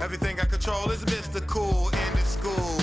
Everything I control is mystical in the school.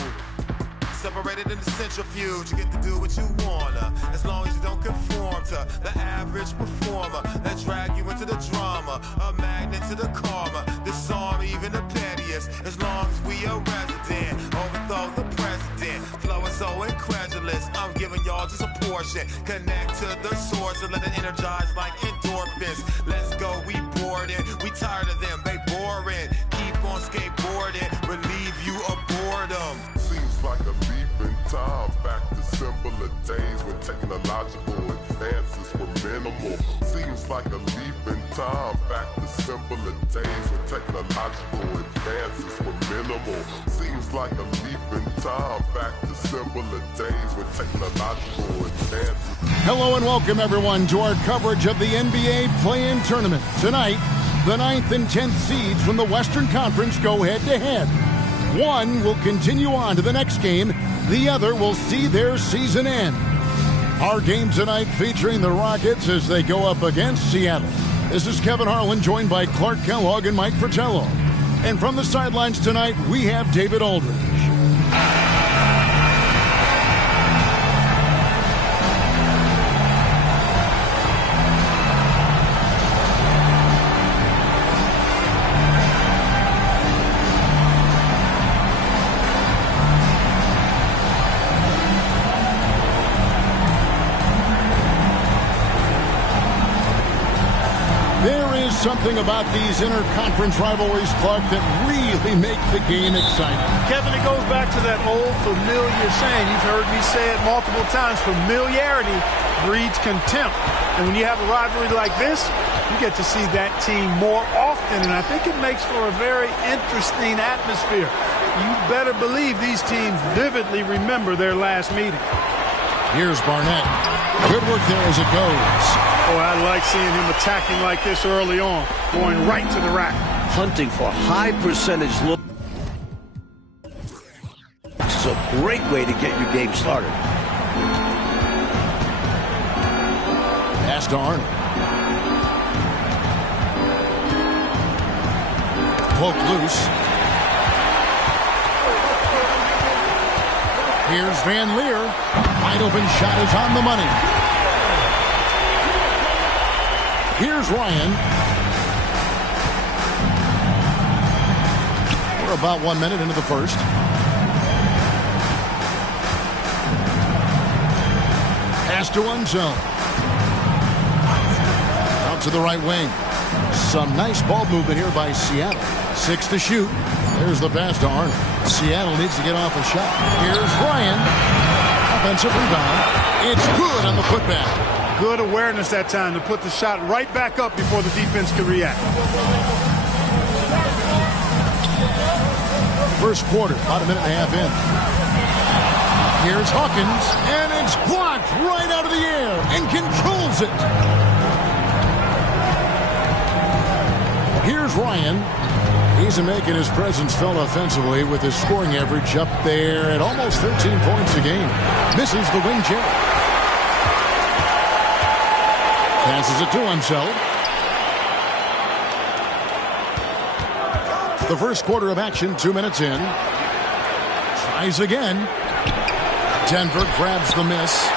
Separated in the centrifuge, you get to do what you wanna, as long as you don't conform to the average performer that drag you into the drama, a magnet to the karma, disarm even the pettiest, as long as we a resident, overthrow the president, flow is so incredulous, I'm giving y'all just a portion, connect to the source and let it energize like endorphins, let's go, we bored in, we tired of them, they boring, keep on skateboarding, relieve you of boredom. Seems like a leap in time back to simpler days when technological advances were minimal. Seems like a leap in time back to simpler days when technological advances were minimal. Seems like a leap in time back to simpler days when technological advances. Hello and welcome everyone to our coverage of the NBA Play-In Tournament. Tonight, the 9th and 10th seeds from the Western Conference go head-to-head. One will continue on to the next game. The other will see their season end. Our game tonight featuring the Rockets as they go up against Seattle. This is Kevin Harlan, joined by Clark Kellogg and Mike Fratello. And from the sidelines tonight, we have David Aldridge. Something about these interconference rivalries, Clark, that really make the game exciting. Kevin, it goes back to that old familiar saying. You've heard me say it multiple times. Familiarity breeds contempt. And when you have a rivalry like this, you get to see that team more often. And I think it makes for a very interesting atmosphere. You better believe these teams vividly remember their last meeting. Here's Barnett. Good work there as it goes. Oh, I like seeing him attacking like this early on, going right to the rack. Hunting for high percentage look. It's a great way to get your game started. Pass to Arnold. Poke loose. Here's Van Leer. Wide open shot is on the money. Here's Ryan. We're about 1 minute into the first. Pass to Unzone. Out to the right wing. Some nice ball movement here by Seattle. 6 to shoot. There's the pass to Arnold. Seattle needs to get off a shot. Here's Ryan. Offensive rebound. It's good on the putback. Good awareness that time to put the shot right back up before the defense could react. First quarter, about a minute and a half in. Here's Hawkins, and it's blocked right out of the air and controls it. Here's Ryan. He's making his presence felt offensively with his scoring average up there at almost 13 points a game. Misses the wing check. Passes it to himself. The first quarter of action, 2 minutes in. Tries again. Denver grabs the miss.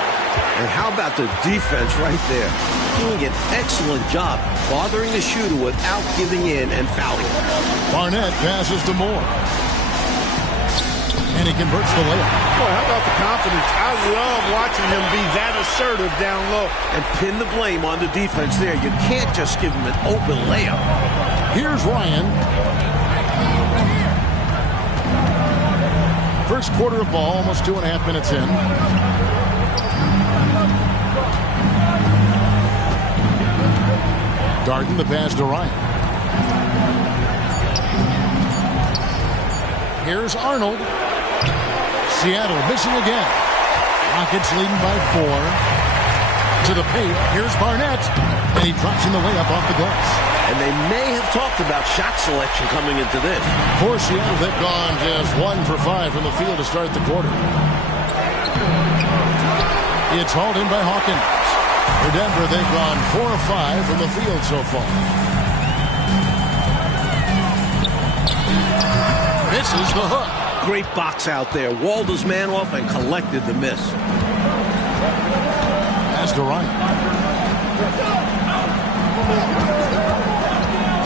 And how about the defense right there? Doing an excellent job bothering the shooter without giving in and fouling. Barnett passes to Moore. And he converts the layup. Boy, how about the confidence? I love watching him be that assertive down low. And pin the blame on the defense there. You can't just give him an open layup. Here's Ryan. First quarter of ball, almost 2.5 minutes in. Darden, the pass to Ryan. Here's Arnold. Seattle missing again. Rockets leading by 4. To the paint. Here's Barnett. And he drops in the layup off the glass. And they may have talked about shot selection coming into this. For Seattle, they've gone just 1 for 5 from the field to start the quarter. It's hauled in by Hawkins. For Denver, they've gone 4 of 5 from the field so far. misses the hook. Great box out there. Walled his man off and collected the miss. Pass to Ryan.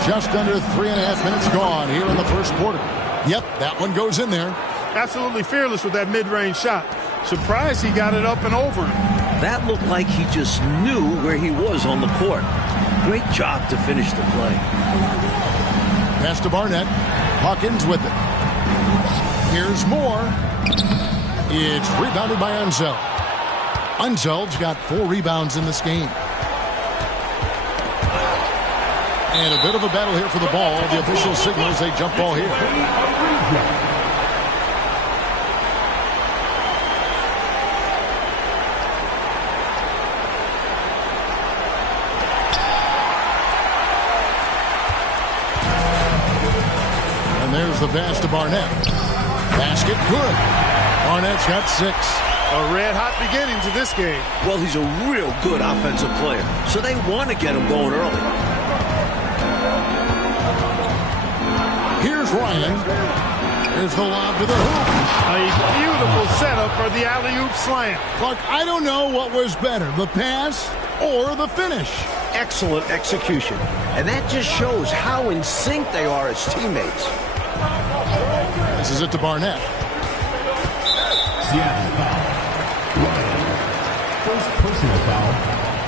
Just under 3.5 minutes gone here in the first quarter. Yep, that one goes in there. Absolutely fearless with that mid-range shot. Surprised he got it up and over him. That looked like he just knew where he was on the court. Great job to finish the play. Pass to Barnett. Hawkins with it. Here's more. It's rebounded by Unseld. Unseld's got 4 rebounds in this game. And a bit of a battle here for the ball. The official signals a jump ball here. And there's the pass to Barnett. Basket good. Barnett's got 6. A red-hot beginning to this game. Well, he's a real good offensive player, so they want to get him going early. Here's Ryan. Here's the lob to the hoop. A beautiful setup for the alley-oop slam. Clark, I don't know what was better, the pass or the finish. Excellent execution. And that just shows how in sync they are as teammates. This is it to Barnett. Seattle foul. First personal foul.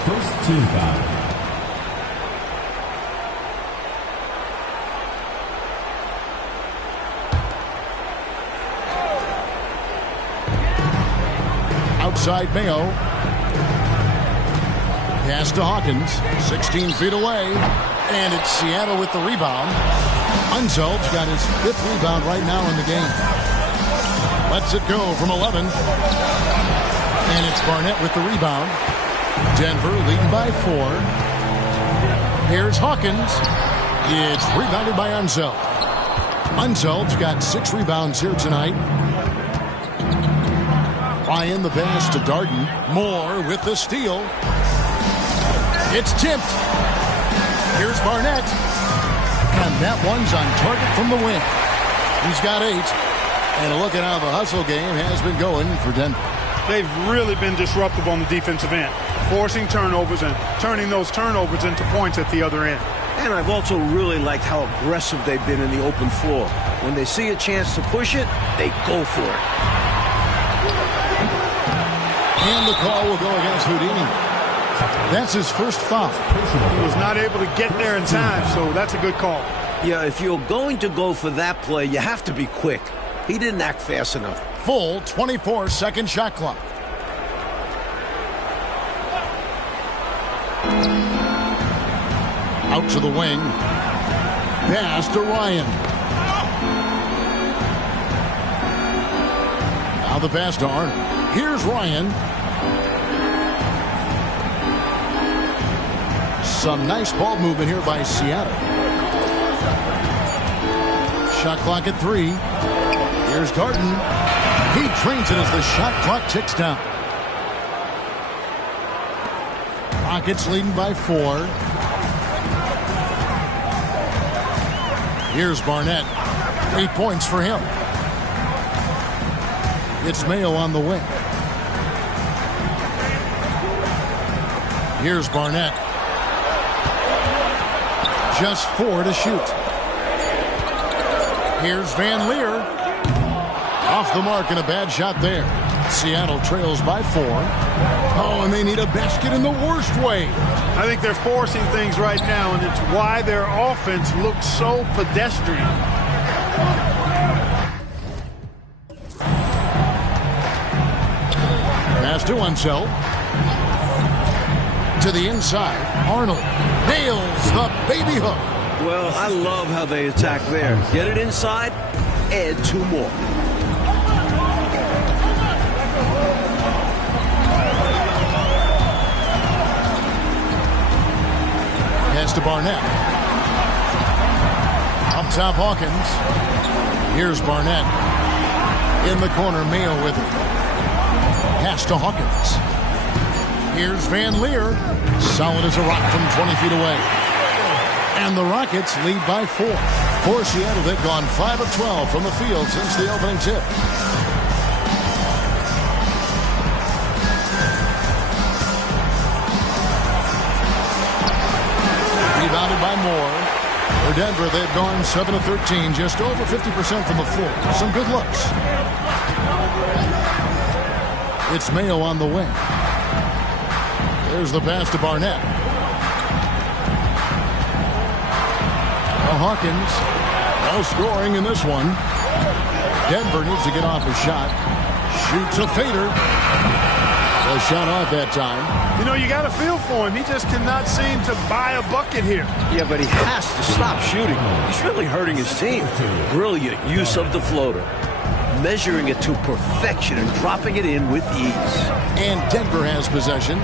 First team foul. Outside Mayo. Pass to Hawkins. 16 feet away. And it's Seattle with the rebound. Unseld's got his 5th rebound right now in the game. Lets it go from 11. And it's Barnett with the rebound. Denver leading by 4. Here's Hawkins. It's rebounded by Unseld. Unseld's got 6 rebounds here tonight. Ryan the pass to Darden. Moore with the steal. It's tipped. Here's Barnett. And that one's on target from the wing. He's got 8. And a look at how the hustle game has been going for Denver. They've really been disruptive on the defensive end, forcing turnovers and turning those turnovers into points at the other end. And I've also really liked how aggressive they've been in the open floor. When they see a chance to push it, they go for it. And the call will go against Houdini. That's his first foul. He was not able to get there in time, so that's a good call. Yeah, if you're going to go for that play, you have to be quick. He didn't act fast enough. Full 24-second shot clock. Out to the wing. Pass to Ryan. Now the pass to Arnold. Here's Ryan. Some nice ball movement here by Seattle. Shot clock at 3. Here's Darden. He trains it as the shot clock ticks down. Rockets leading by 4. Here's Barnett. 8 points for him. It's Mayo on the wing. Here's Barnett. Just 4 to shoot. Here's Van Leer. Off the mark and a bad shot there. Seattle trails by 4. Oh, and they need a basket in the worst way. I think they're forcing things right now, and it's why their offense looks so pedestrian. Pass to Unseld. To the inside. Arnold nails the baby hook. Well, I love how they attack there. Get it inside, add 2 more. Pass to Barnett. Up top, Hawkins. Here's Barnett. In the corner, Mayo with it. Pass to Hawkins. Here's Van Leer. Solid as a rock from 20 feet away. And the Rockets lead by 4. For Seattle, they've gone 5 of 12 from the field since the opening tip. Rebounded by Moore. For Denver, they've gone 7 of 13, just over 50% from the floor. Some good looks. It's Mayo on the wing. There's the pass to Barnett. Now Hawkins, no scoring in this one. Denver needs to get off a shot. Shoots a fader. A shot off that time. You know, you got a feel for him. He just cannot seem to buy a bucket here. Yeah, but he has to stop shooting. He's really hurting his team. Brilliant use of the floater. Measuring it to perfection and dropping it in with ease. And Denver has possession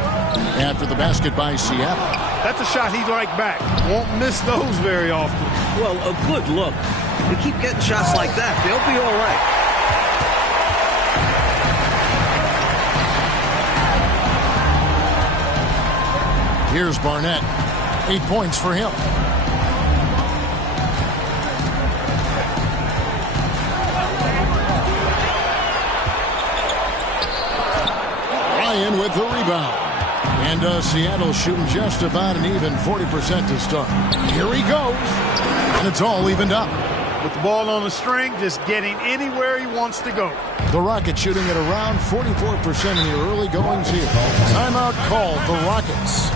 after the basket by Seattle. That's a shot he'd like back. Won't miss those very often. Well, a good look. They keep getting shots like that. They'll be all right. Here's Barnett. 8 points for him. Ryan with the rebound. And Seattle shooting just about an even 40% to start. Here he goes. And it's all evened up. With the ball on the string, just getting anywhere he wants to go. The Rockets shooting at around 44% in the early goings here. Timeout called the Rockets.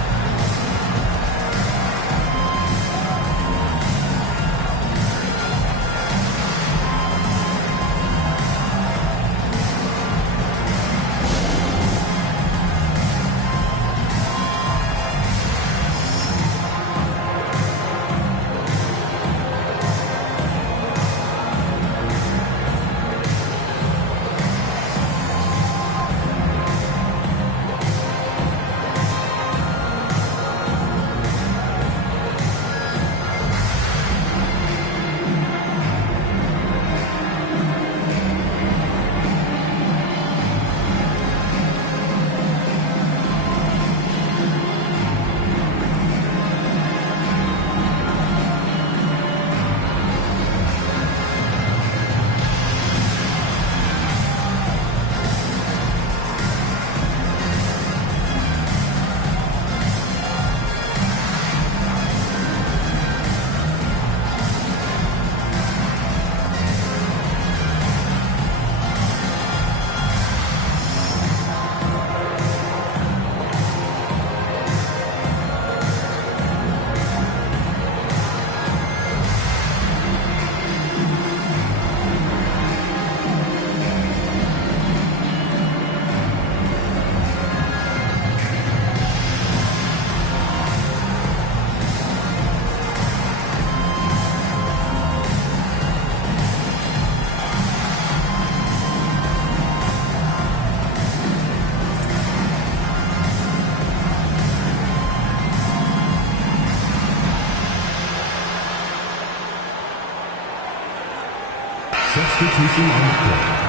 Substitution on the court.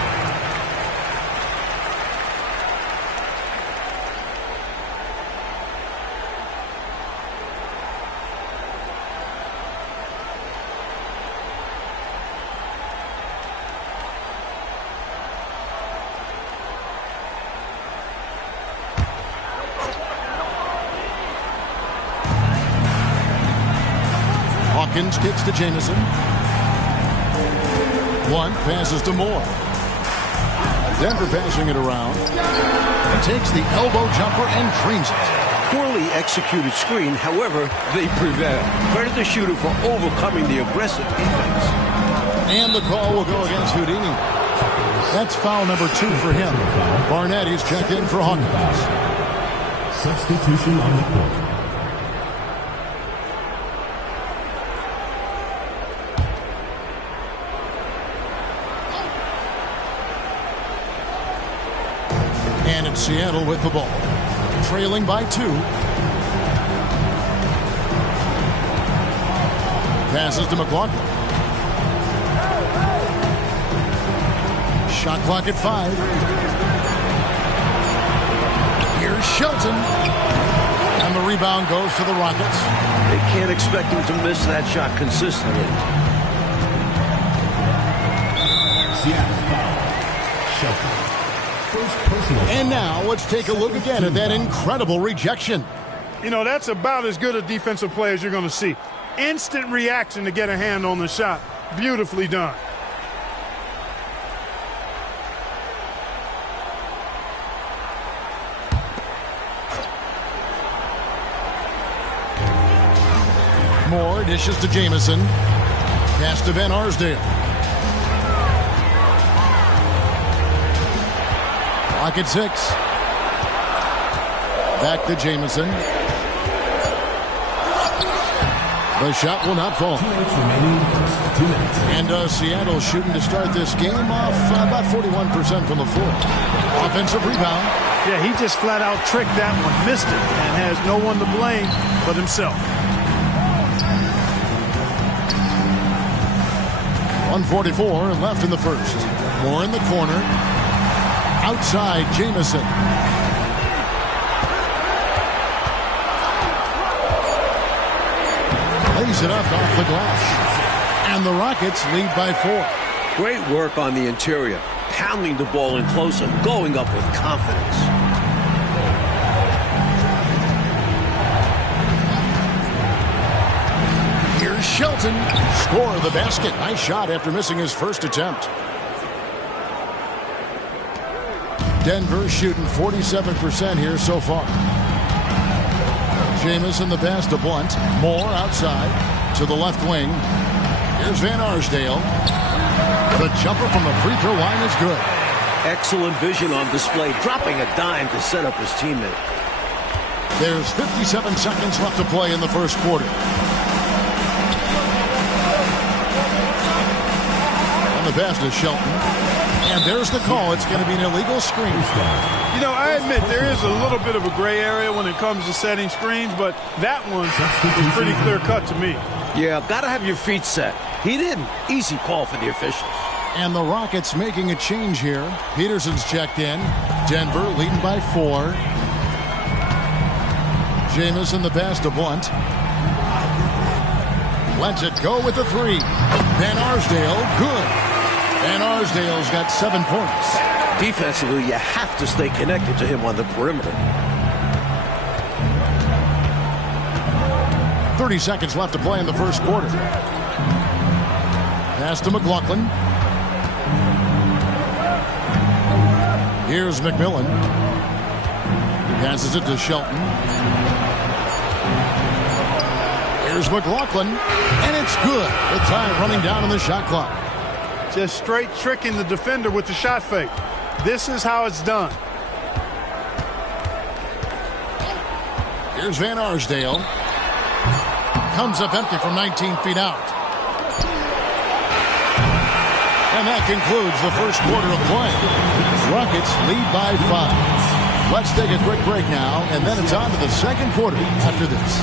Hawkins kicks to Jamison. One passes to Moore. Denver passing it around. And takes the elbow jumper and drains it. Poorly executed screen, however, they prevail. Credit the shooter for overcoming the aggressive defense. And the call will go against Houdini. That's foul number 2 for him. Barnett is checked in for Hawkins. Substitution on the court. And it's Seattle with the ball. Trailing by 2. Passes to McLaughlin. Shot clock at 5. Here's Shelton. And the rebound goes to the Rockets. They can't expect him to miss that shot consistently. Seattle foul. Shelton. First personal foul. And now let's take a look again at that incredible rejection. You know, that's about as good a defensive play as you're going to see. Instant reaction to get a hand on the shot. Beautifully done. Moore dishes to Jamison. Pass to Van Arsdale. Clock at 6. Back to Jamison. The shot will not fall. 2 minutes remaining in the first. 2 minutes. And Seattle shooting to start this game off about 41% from the floor. Offensive rebound. Yeah, he just flat out tricked that one, missed it, and has no one to blame but himself. 1:44 left in the first. Moore in the corner. Outside, Jamison. Lays it up off the glass. And the Rockets lead by 4. Great work on the interior, pounding the ball in close and going up with confidence. Here's Shelton. Score of the basket. Nice shot after missing his first attempt. Denver shooting 47% here so far. Jamison the pass to Blunt. Moore outside to the left wing. Here's Van Arsdale. The jumper from the free throw line is good. Excellent vision on display, dropping a dime to set up his teammate. There's 57 seconds left to play in the first quarter. On the pass to Shelton. And there's the call. It's going to be an illegal screen. You know, I admit there is a little bit of a gray area when it comes to setting screens, but that one is pretty clear cut to me. Yeah, gotta have your feet set. He didn't. Easy call for the officials. And the Rockets making a change here. Peterson's checked in. Denver leading by 4. Jamison the pass to Blunt. Lets it go with the 3. Van Arsdale, good. Van Arsdale's got 7 points. Defensively, you have to stay connected to him on the perimeter. 30 seconds left to play in the first quarter. Pass to McLaughlin. Here's McMillan. Passes it to Shelton. Here's McLaughlin. And it's good. The time running down on the shot clock. Just straight tricking the defender with the shot fake. This is how it's done. Here's Van Arsdale. Comes up empty from 19 feet out. And that concludes the first quarter of play. Rockets lead by 5. Let's take a quick break now, and then it's on to the second quarter after this.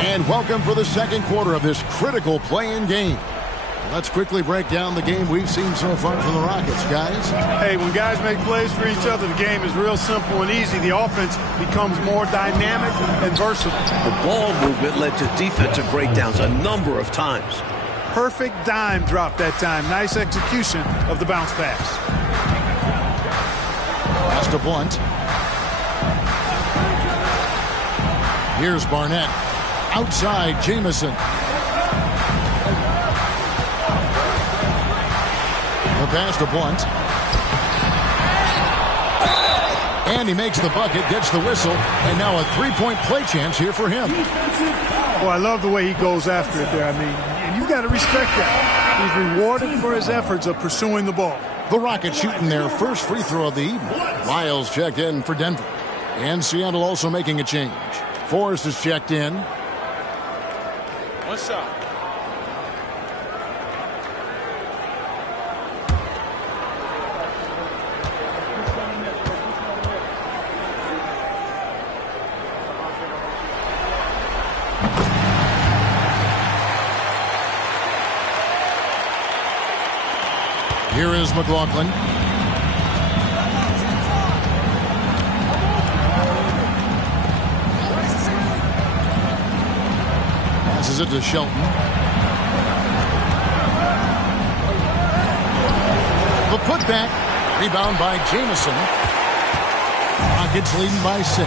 And welcome for the second quarter of this critical play-in game. Let's quickly break down the game we've seen so far from the Rockets, guys. Hey, when guys make plays for each other, the game is real simple and easy. The offense becomes more dynamic and versatile. The ball movement led to defensive breakdowns a number of times. Perfect dime drop that time. Nice execution of the bounce pass. Pass to Blunt. Here's Barnett. Outside, Jamison. The pass to Blunt. And he makes the bucket, gets the whistle, and now a three-point play chance here for him. Well, I love the way he goes after it there. I mean, and you've got to respect that. He's rewarded for his efforts of pursuing the ball. The Rockets shooting their first free throw of the evening. Lyles checked in for Denver. And Seattle also making a change. Forrest is checked in. One shot. Here is McLaughlin. Passes it to Shelton. The putback. Rebound by Jamison. Rockets leading by 6.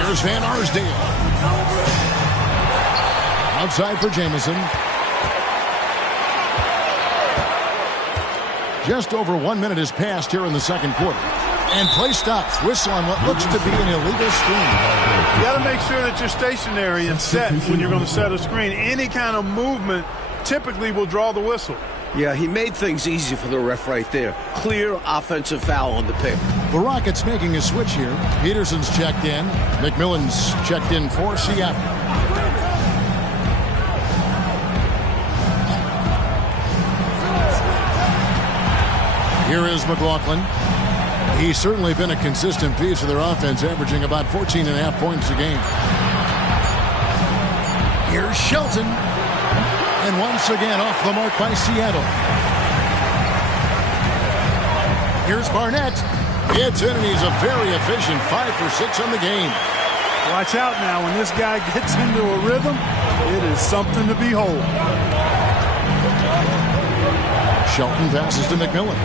Here's Van Arsdale. Outside for Jamison. Just over 1 minute has passed here in the second quarter. And play stops. Whistle on what looks to be an illegal screen. You got to make sure that you're stationary and set when you're going to set a screen. Any kind of movement typically will draw the whistle. Yeah, he made things easy for the ref right there. Clear offensive foul on the pick. The Rockets making a switch here. Peterson's checked in. McMillan's checked in for Seattle. Here is McLaughlin. He's certainly been a consistent piece of their offense, averaging about 14.5 points a game. Here's Shelton. And once again off the mark by Seattle. Here's Barnett. Gets in, and he's a very efficient 5 for 6 on the game. Watch out now. When this guy gets into a rhythm, it is something to behold. Shelton passes to McMillan.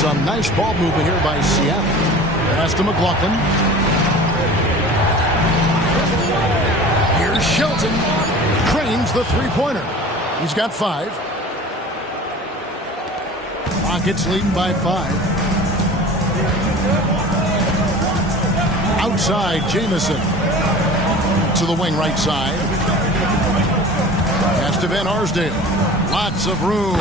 Some nice ball movement here by Seattle. Pass to McLaughlin. Here's Shelton. Cranes the three-pointer. He's got 5. Rockets leading by 5. Outside, Jamison. To the wing right side. Pass to Van Arsdale. Lots of room.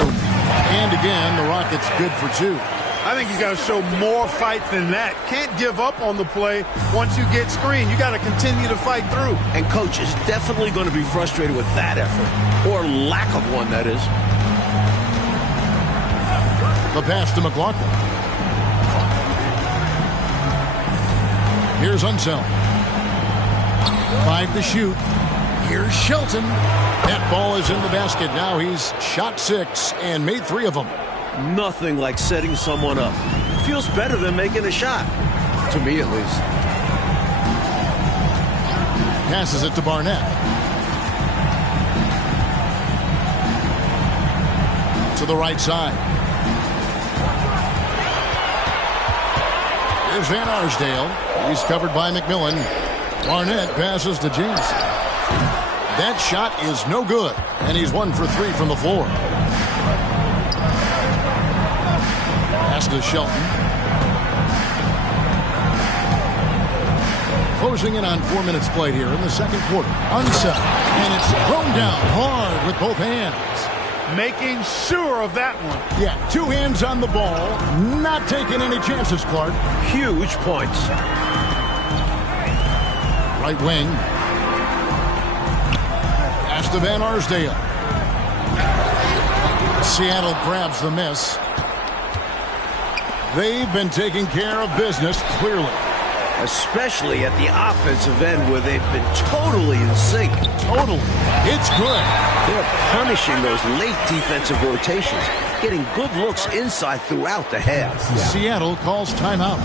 And again, the Rockets good for 2. I think you got to show more fight than that. Can't give up on the play once you get screened. You got to continue to fight through. And coach is definitely going to be frustrated with that effort, or lack of one, that is. The pass to McLaughlin. Here's Unseld. 5 to shoot. Here's Shelton. That ball is in the basket. Now he's shot 6 and made 3 of them. Nothing like setting someone up. Feels better than making a shot. To me, at least. Passes it to Barnett. To the right side. Here's Van Arsdale. He's covered by McMillan. Barnett passes to Jamison. That shot is no good, and he's 1 for 3 from the floor. Pass to Shelton. Closing in on 4 minutes played here in the second quarter. Unseld, and it's thrown down hard with both hands. Making sure of that one. Yeah, 2 hands on the ball. Not taking any chances, Clark. Huge points. Right wing. Pass to Van Arsdale. Seattle grabs the miss. They've been taking care of business, clearly. Especially at the offensive end where they've been totally in sync. Totally. It's good. They're punishing those late defensive rotations, getting good looks inside throughout the half. Seattle calls timeout.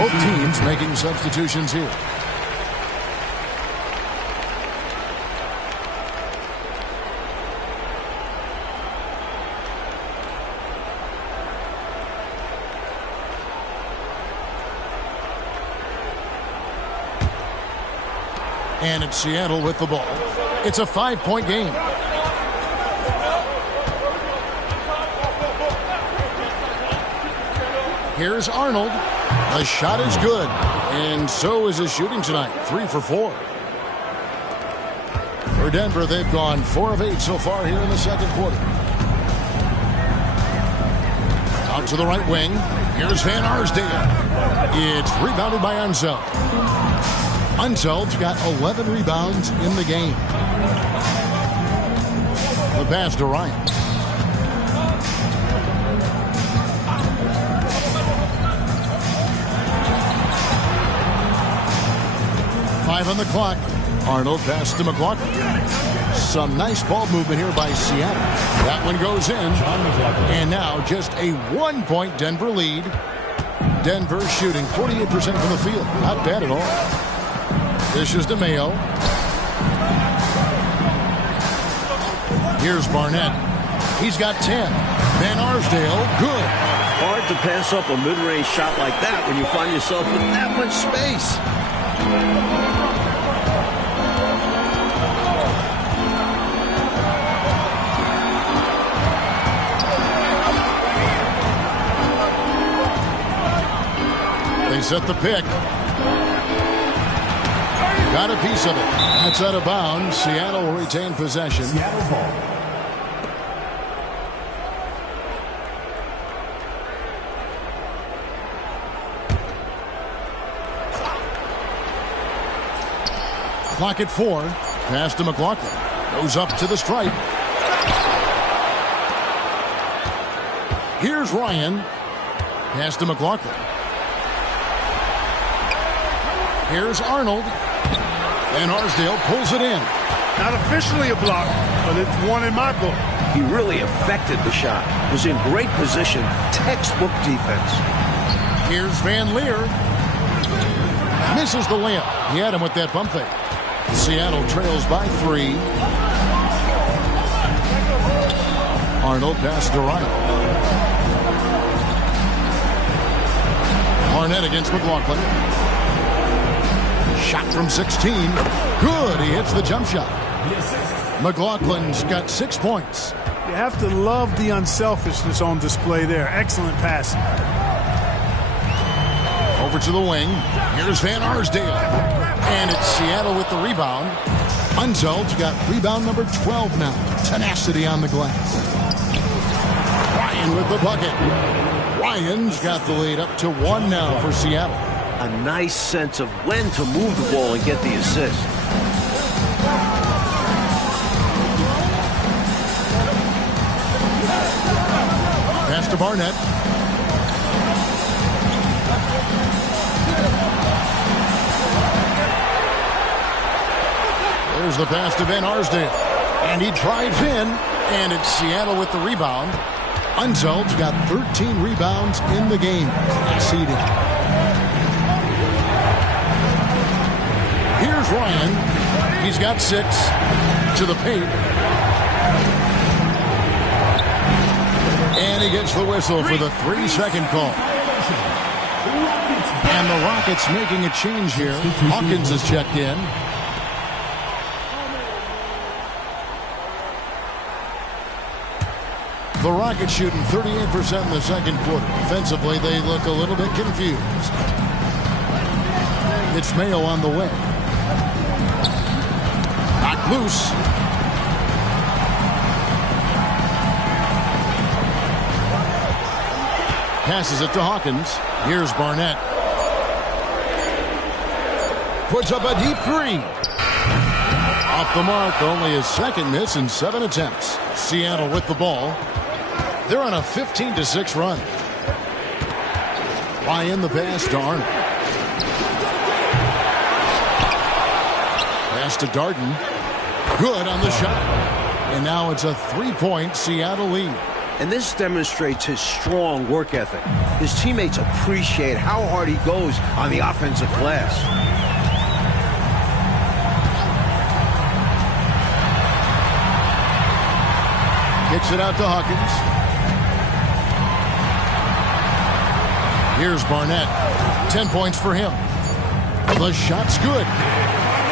Both teams making substitutions here. And it's Seattle with the ball. It's a 5-point game. Here's Arnold. The shot is good. And so is his shooting tonight. 3 for 4. For Denver, they've gone 4 of 8 so far here in the second quarter. Out to the right wing. Here's Van Arsdale. It's rebounded by Unseld. Unseld's got 11 rebounds in the game. The pass to Ryan. Five on the clock. Arnold pass to McLaughlin. Some nice ball movement here by Seattle. That one goes in. And now just a 1-point Denver lead. Denver shooting 48% from the field. Not bad at all. Dishes to Mayo. Here's Barnett. He's got 10. Van Arsdale, good. Hard to pass up a mid-range shot like that when you find yourself with that much space. They set the pick. Got a piece of it. That's out of bounds. Seattle will retain possession. Seattle ball. Clock at 4. Pass to McLaughlin. Goes up to the stripe. Here's Ryan. Pass to McLaughlin. Here's Arnold. And Arsdale pulls it in. Not officially a block, but it's one in my book. He really affected the shot. Was in great position. Textbook defense. Here's Van Leer. Misses the layup. He had him with that pump fake. Seattle trails by 3. Arnold passes to Ryan. Barnett against McLaughlin. Shot from 16. Good. He hits the jump shot. McLaughlin's got 6 points. You have to love the unselfishness on display there. Excellent pass. Over to the wing. Here's Van Arsdale. And it's Seattle with the rebound. Unseld's got rebound number 12 now. Tenacity on the glass. Ryan with the bucket. Ryan's got the lead up to 1 now for Seattle. A nice sense of when to move the ball and get the assist. Pass to Barnett. There's the pass to Van Arsdale. And he drives in. And it's Seattle with the rebound. Unseld's got 13 rebounds in the game. Exceeding. Here's Ryan. He's got 6 to the paint. And he gets the whistle for the 3-second call. And the Rockets making a change here. Hawkins has checked in. The Rockets shooting 38% in the second quarter. Offensively, they look a little bit confused. It's Mayo on the way. Knocked loose. Passes it to Hawkins. Here's Barnett. Puts up a deep 3. Off the mark, only his second miss in 7 attempts. Seattle with the ball. They're on a 15-6 run. Ryan the pass to Arnold. Pass to Darden. Good on the shot. And now it's a 3-point Seattle lead. And this demonstrates his strong work ethic. His teammates appreciate how hard he goes on the offensive glass. Kicks it out to Hawkins. Here's Barnett. 10 points for him. The shot's good.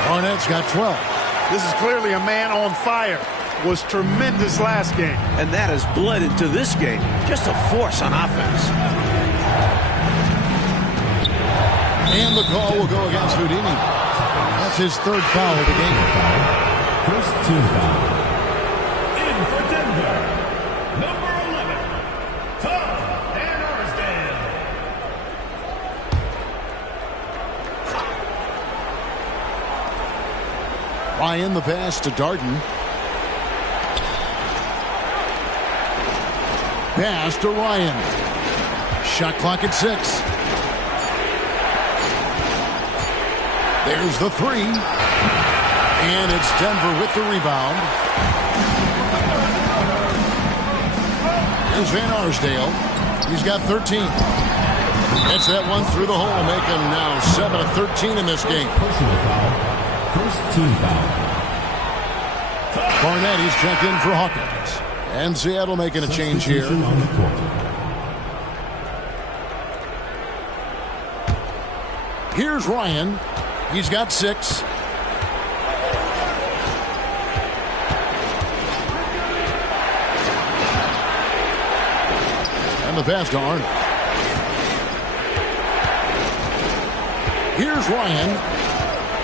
Barnett's got 12. This is clearly a man on fire. Was tremendous last game. And that has bled into this game. Just a force on offense. And the call will go against Houdini. That's his third foul of the game. First team foul. In for Denver, number 11, Tom and Arsdale. Ryan the pass to Darden. Pass to Ryan. Shot clock at 6. There's the 3. And it's Denver with the rebound. Here's Van Arsdale. He's got 13. Gets that one through the hole, making now 7 of 13 in this game. Personal foul. First team foul. Barnett, he's checked in for Hawkins. And Seattle making a change here. On the court. Here's Ryan. He's got 6. And the pass to Arnold. Here's Ryan.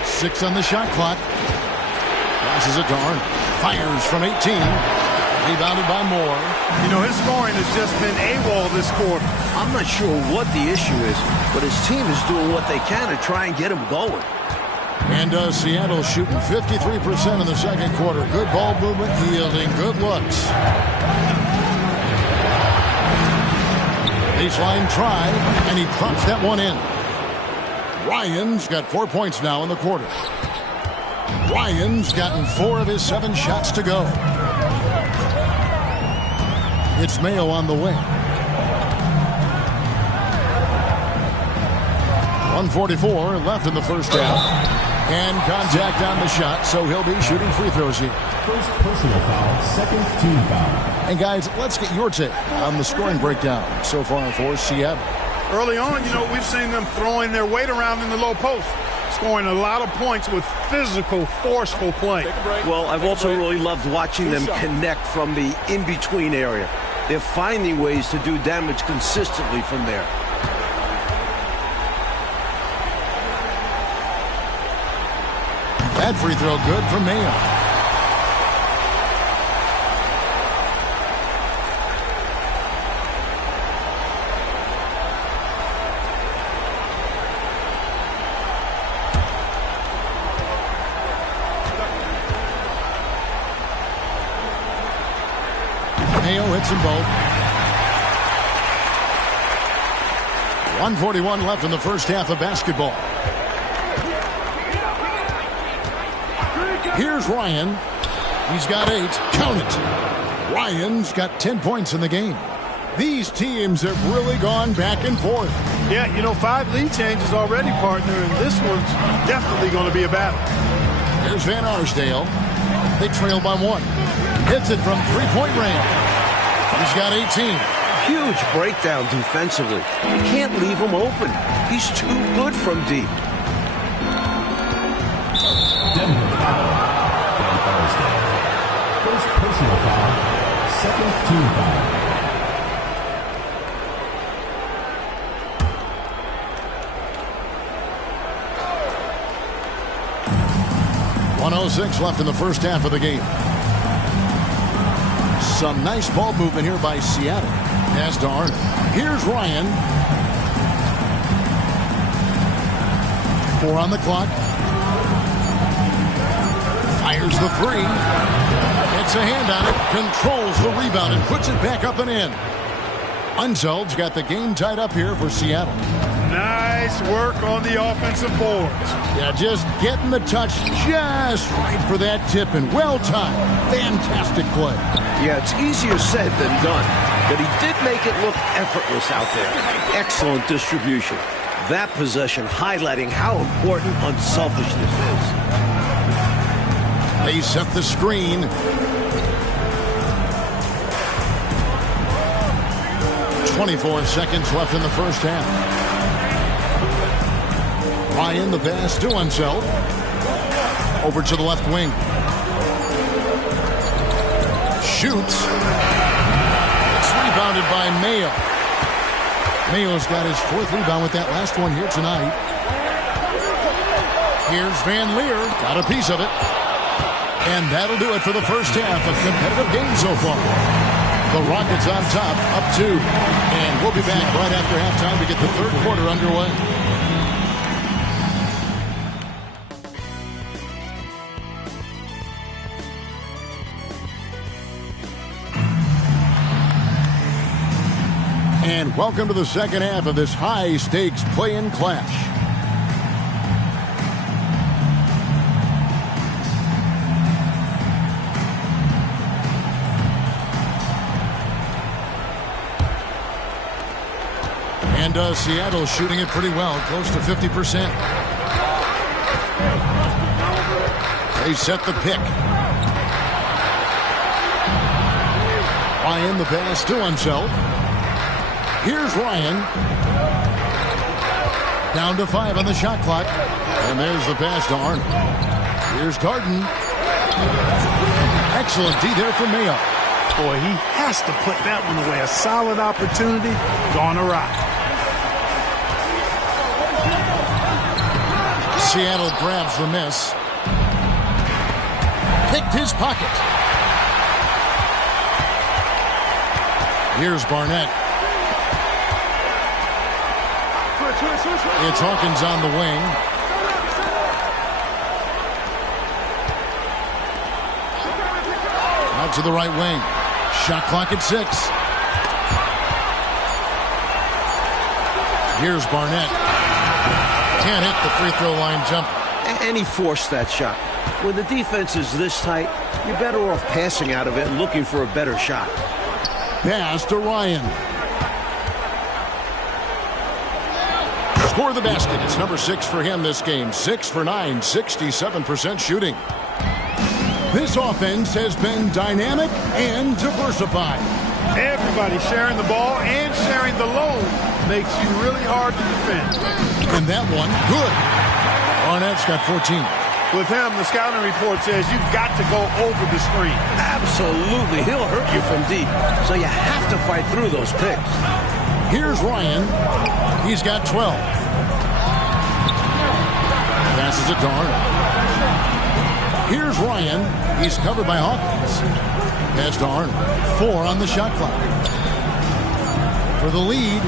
6 on the shot clock. Passes it to Arnold. Fires from 18. Rebounded by Moore. You know, his scoring has just been AWOL this quarter. I'm not sure what the issue is, but his team is doing what they can to try and get him going. And Seattle shooting 53% in the second quarter. Good ball movement, yielding good looks. Baseline try, and he drops that one in. Ryan's got 4 points now in the quarter. Ryan's gotten 4 of his 7 shots to go. It's Mayo on the wing. 1:44 left in the first half. And contact on the shot, so he'll be shooting free throws here. First personal foul, second team foul. And guys, let's get your take on the scoring breakdown so far for Seattle. Early on, you know, we've seen them throwing their weight around in the low post, scoring a lot of points with physical, forceful play. Well, I've also really loved watching them connect from the in-between area. They're finding ways to do damage consistently from there. That free throw good from Mayo. Mayo hits them both. 1:41 left in the first half of basketball. Here's Ryan. He's got 8. Count it. Ryan's got 10 points in the game. These teams have really gone back and forth. Yeah, you know, 5 lead changes already, partner, and this one's definitely going to be a battle. Here's Van Arsdale. They trail by 1. Hits it from three-point range. He's got 18. Huge breakdown defensively. You can't leave him open. He's too good from deep. Denver foul. Van Arsdale. First personal foul, second team foul. .106 left in the first half of the game. Some nice ball movement here by Seattle. Pass to Arnold. Here's Ryan. 4 on the clock. Fires the 3. Gets a hand on it. Controls the rebound and puts it back up and in. Unseld's got the game tied up here for Seattle. Nice work on the offensive boards. Yeah, just getting the touch just right for that tip, and well timed. Fantastic play. Yeah, it's easier said than done. but he did make it look effortless out there. Excellent distribution. That possession highlighting how important unselfishness is. They set the screen. .24 seconds left in the first half. Ryan, the pass to himself. Over to the left wing. Shoots. It's rebounded by Mayo. Mayo's got his 4th rebound with that last one here tonight. Here's Van Leer. Got a piece of it. And that'll do it for the first half. A competitive game so far. The Rockets on top, up 2. And we'll be back right after halftime to get the third quarter underway. And welcome to the second half of this high-stakes play-in clash. And Seattle shooting it pretty well, close to 50%. They set the pick. Ryan, the pass to himself. Here's Ryan. Down to 5 on the shot clock. And there's the pass to Arnold. Here's Garden. Excellent D there for Mayo. Boy, he has to put that one away. A solid opportunity gone awry. Seattle grabs the miss. Picked his pocket. Here's Barnett. It's Hawkins on the wing. Out to the right wing. Shot clock at 6. Here's Barnett. Can't hit the free throw line jump. And he forced that shot. When the defense is this tight, you're better off passing out of it and looking for a better shot. Pass to Ryan. Score the basket. It's number 6 for him this game. 6 for 9, 67% shooting. This offense has been dynamic and diversified. Everybody sharing the ball and sharing the load makes you really hard to defend. And that one, good. Barnett's got 14. With him, the scouting report says you've got to go over the screen. Absolutely. He'll hurt you from deep. So you have to fight through those picks. Here's Ryan. He's got 12. Passes it to Arnold. Here's Ryan. He's covered by Hawkins. Pass to Arnold. 4 on the shot clock. For the lead,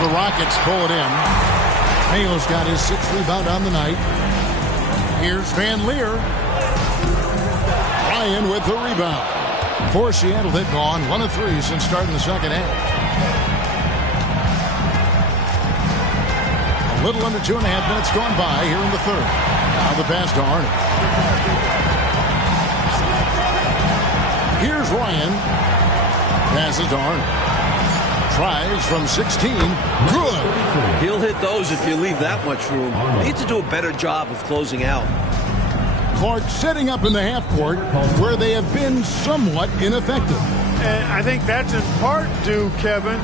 the Rockets pull it in. Mayo's got his 6th rebound on the night. Here's Van Leer. Ryan with the rebound. For Seattle, they've gone 1 of 3 since starting the second half. A little under 2.5 minutes gone by here in the third. Now the pass to Arnold. Here's Ryan. Passes to Arnold. Tries from 16. Good. He'll hit those if you leave that much room. Need to do a better job of closing out. Clark setting up in the half court where they have been somewhat ineffective. And I think that's in part due, Kevin,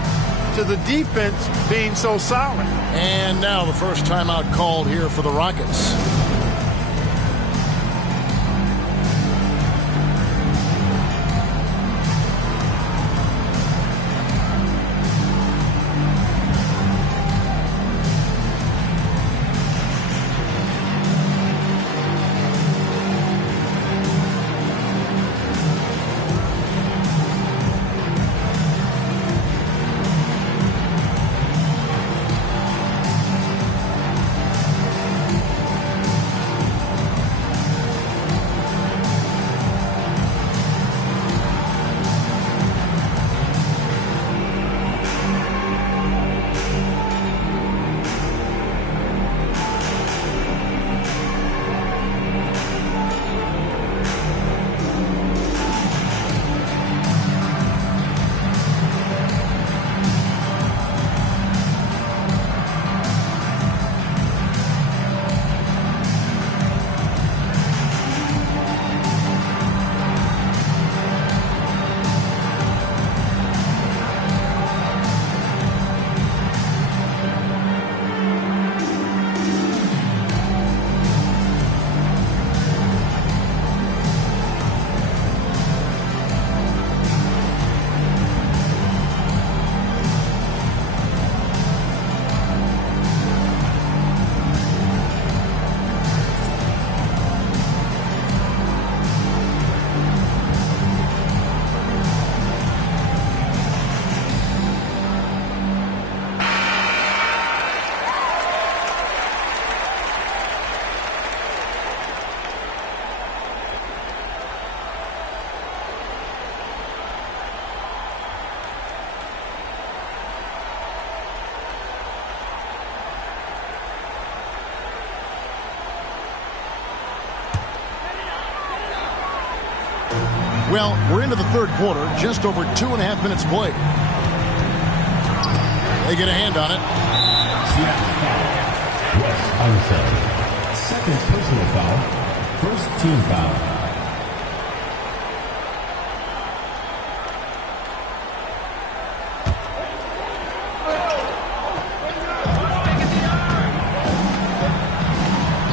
to the defense being so solid. And now the first timeout called here for the Rockets. Well, we're into the third quarter, just over 2.5 minutes played. They get a hand on it. West Unseld. Second personal foul. First team foul.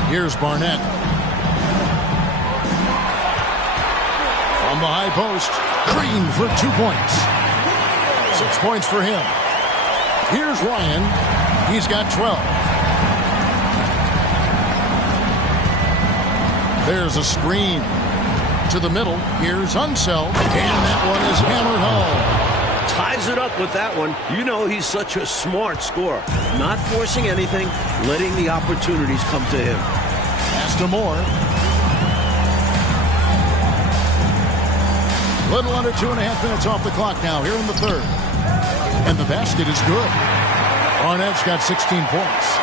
Here's Barnett. From the high post, Green for 2 points. 6 points for him. Here's Ryan. He's got 12. There's a screen. To the middle. Here's Unseld. And that one is hammered home. Ties it up with that one. You know he's such a smart scorer. Not forcing anything, letting the opportunities come to him. Pass to Moore. Little under 2.5 minutes off the clock now here in the third. And the basket is good. Barnett's got 16 points.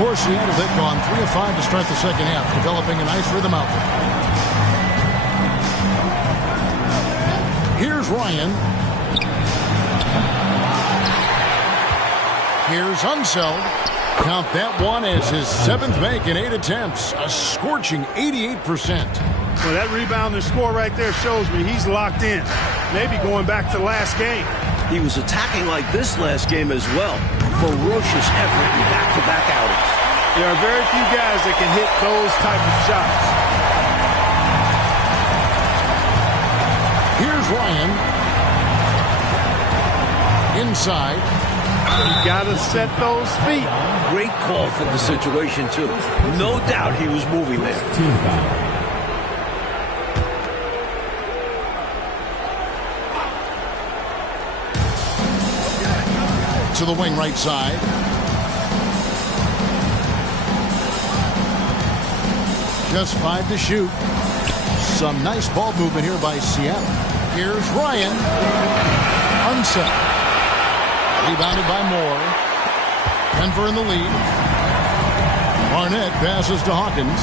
For Seattle, they've gone 3 of 5 to start the second half, developing a nice rhythm out there. Here's Ryan. Here's Unseld. Count that one as his 7th make in 8 attempts. A scorching 88%. Well, that rebound and score right there shows me he's locked in. Maybe going back to last game. He was attacking like this last game as well. Ferocious effort in back-to-back outings. There are very few guys that can hit those type of shots. Here's Ryan. Inside. You got to set those feet. Great call for the situation, too. No doubt he was moving there. Team foul. To the wing right side. Just 5 to shoot. Some nice ball movement here by Seattle. Here's Ryan. Unseld. Rebounded by Moore. Denver in the lead. Barnett passes to Hawkins.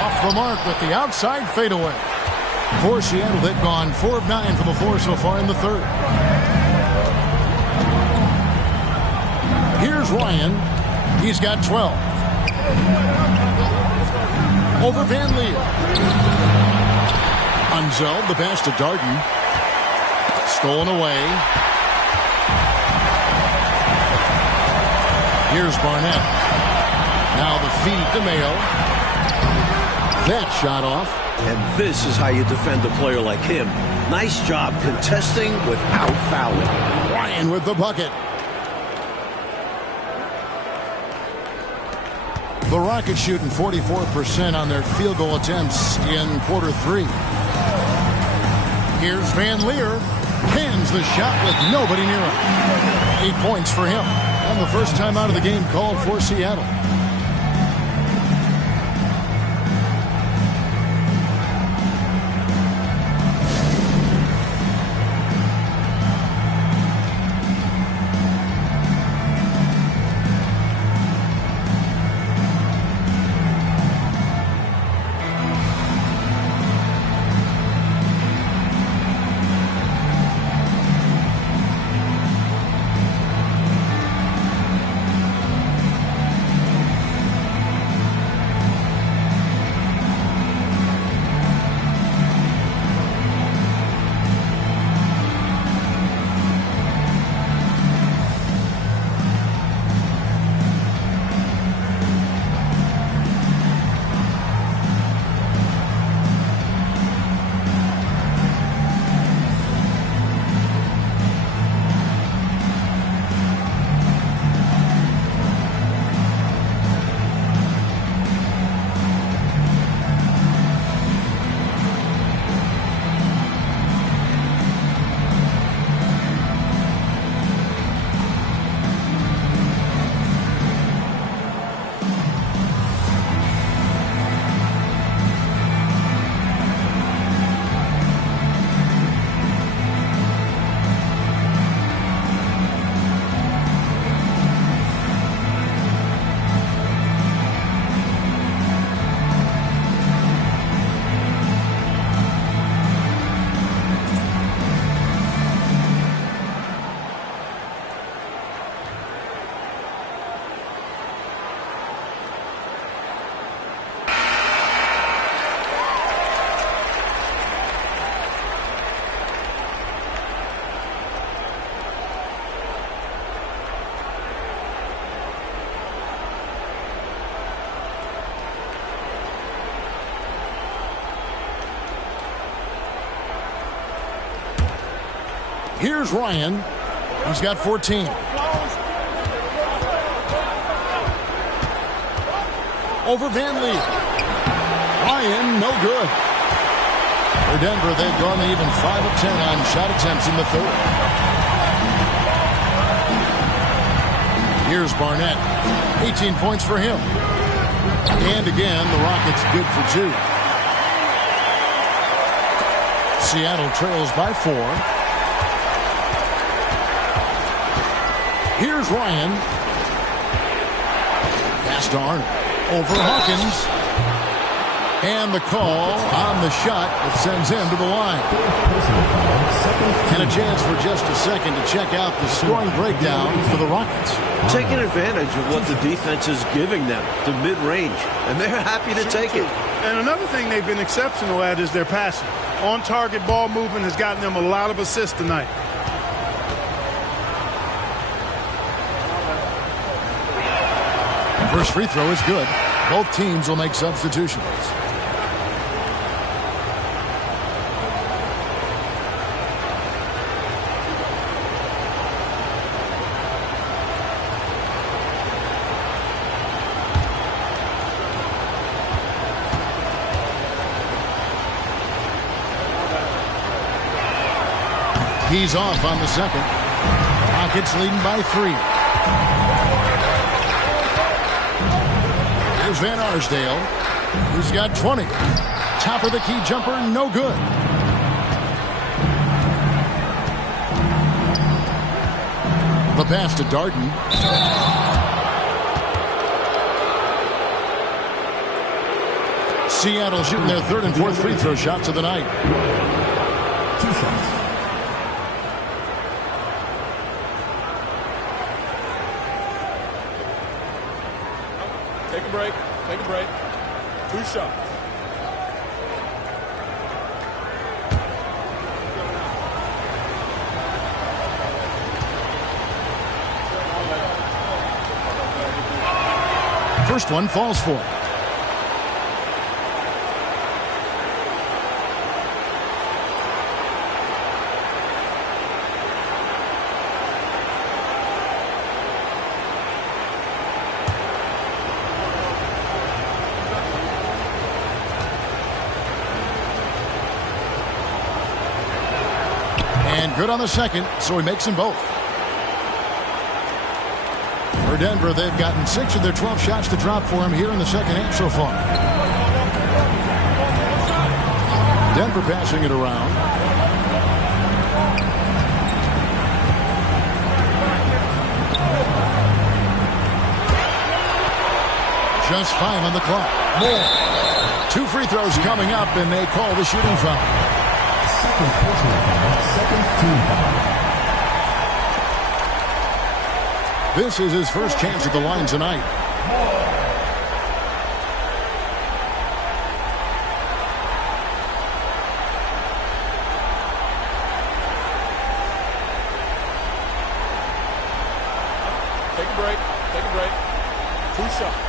Off the mark with the outside fadeaway. For Seattle, they've gone 4 of 9 from the floor so far in the third. Here's Ryan. He's got 12. Over Van Leer. Unseld, the pass to Darden. Stolen away. Here's Barnett. Now the feed to Mayo. That shot off. And this is how you defend a player like him. Nice job contesting without fouling. Ryan with the bucket. The Rockets shooting 44% on their field goal attempts in quarter 3. Here's Van Leer. Cans the shot with nobody near him. 8 points for him. And the first time out of the game called for Seattle. Here's Ryan. He's got 14. Over Van Lee. Ryan, no good. For Denver, they've gone even 5 of 10 on shot attempts in the third. Here's Barnett. 18 points for him. And again, the Rockets good for 2. Seattle trails by 4. Here's Ryan. Pass to Arnold. Over Hawkins. And the call on the shot that sends him to the line. And a chance for just a second to check out the scoring breakdown for the Rockets. Taking advantage of what the defense is giving them, the mid-range, and they're happy to take it. And another thing they've been exceptional at is their passing. On-target ball movement has gotten them a lot of assists tonight. First free throw is good. Both teams will make substitutions. He's off on the second. Rockets leading by 3. Here's Van Arsdale. He's got 20. Top of the key jumper, no good. The pass to Darden. Seattle shooting their third and fourth free throw shots of the night. 2 shots. Take a break. Take a break. 2 shots. First one falls for it. And good on the second, so he makes them both. For Denver, they've gotten 6 of their 12 shots to drop for him here in the second half so far. Denver passing it around. Just 5 on the clock. More. 2 free throws coming up, and they call the shooting foul. Second personal foul. Second team foul. This is his first chance at the line tonight. Take a break. Take a break. 2 shots.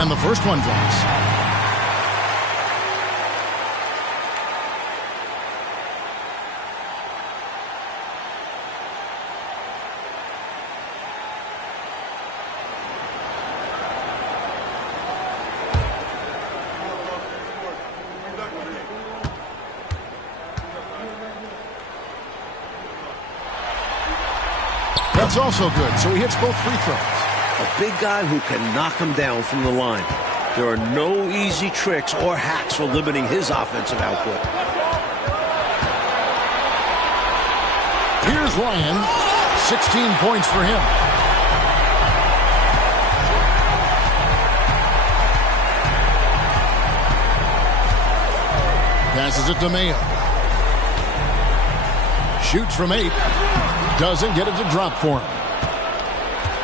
And the first one drops. That's also good, so he hits both free throws. A big guy who can knock him down from the line. There are no easy tricks or hacks for limiting his offensive output. Here's Ryan. 16 points for him. Passes it to Mayo. Shoots from 8. Doesn't get it to drop for him.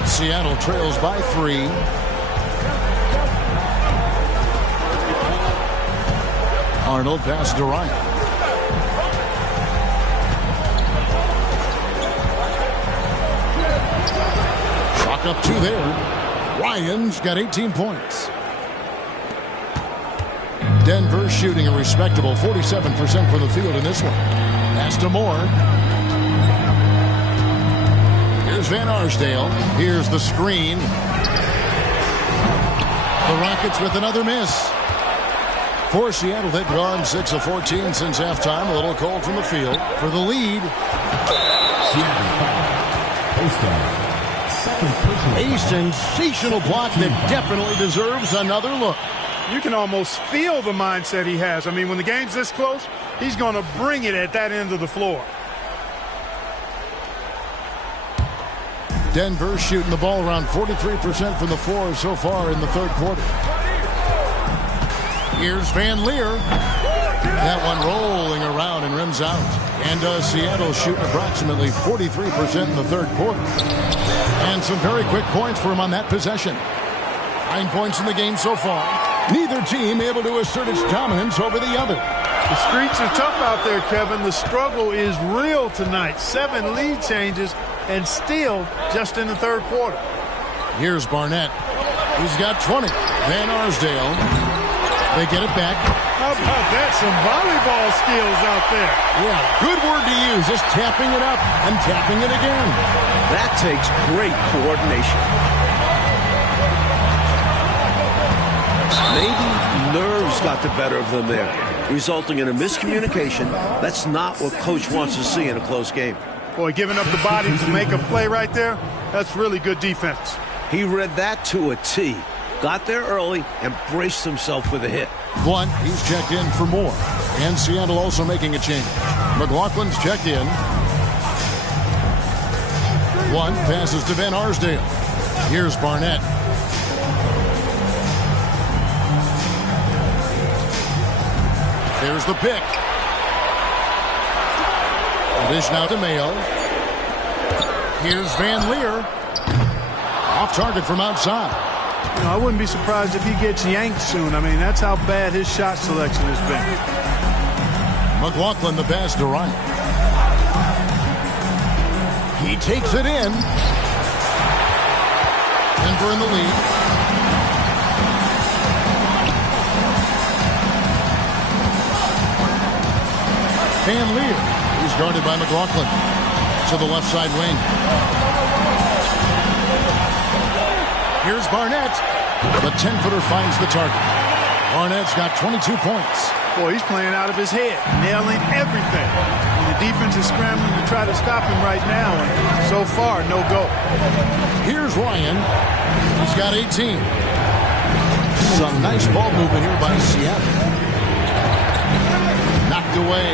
Seattle trails by 3. Arnold passes to Ryan. Chalk up 2 there. Ryan's got 18 points. Denver shooting a respectable 47% from the field in this one. Pass to Moore. Here's Van Arsdale. Here's the screen. The Rockets with another miss. For Seattle, they've gone 6 of 14 since halftime. A little cold from the field. For the lead. A sensational block that definitely deserves another look. You can almost feel the mindset he has. I mean, when the game's this close, he's going to bring it at that end of the floor. Denver shooting the ball around 43% from the floor so far in the third quarter. Here's Van Leer. That one rolling around and rims out. And Seattle shooting approximately 43% in the third quarter. And some very quick points for him on that possession. 9 points in the game so far. Neither team able to assert its dominance over the other. The streets are tough out there, Kevin. The struggle is real tonight. 7 lead changes and still just in the third quarter. Here's Barnett. He's got 20. Van Arsdale. They get it back. How about that? Some volleyball skills out there. Yeah, good word to use. Just tapping it up and tapping it again. That takes great coordination. Maybe nerves got the better of them there, resulting in a miscommunication. That's not what Coach wants to see in a close game. Boy, giving up the body to make a play right there, that's really good defense. He read that to a T. Got there early and braced himself for the hit. Blunt, he's checked in for more. And Seattle also making a change. McLaughlin's checked in. Blunt passes to Van Arsdale. Here's Barnett. There's the pick. Dish now to Mayo. Here's Van Leer. Off target from outside. You know, I wouldn't be surprised if he gets yanked soon. I mean, that's how bad his shot selection has been. McLaughlin the pass to Ryan. He takes it in. Denver in the lead. Van Leer. He's guarded by McLaughlin. To the left side wing. Here's Barnett. The 10-footer finds the target. Barnett's got 22 points. Boy, he's playing out of his head, nailing everything. And the defense is scrambling to try to stop him right now. And so far, no go. Here's Ryan. He's got 18. Some nice ball movement here by Seattle. Knocked away.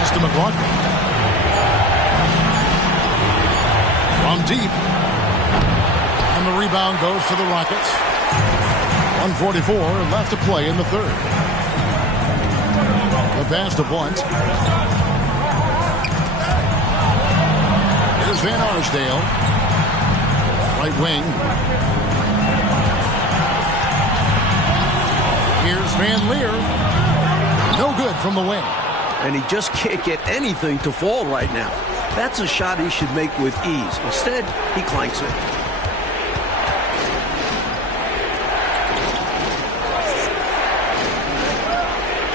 Pass to McLaughlin. From deep. And the rebound goes to the Rockets. 1:44 left to play in the third. The pass to Blunt. Here's Van Arsdale. Right wing. Here's Van Leer. No good from the wing. And he just can't get anything to fall right now. That's a shot he should make with ease. Instead, he clanks it.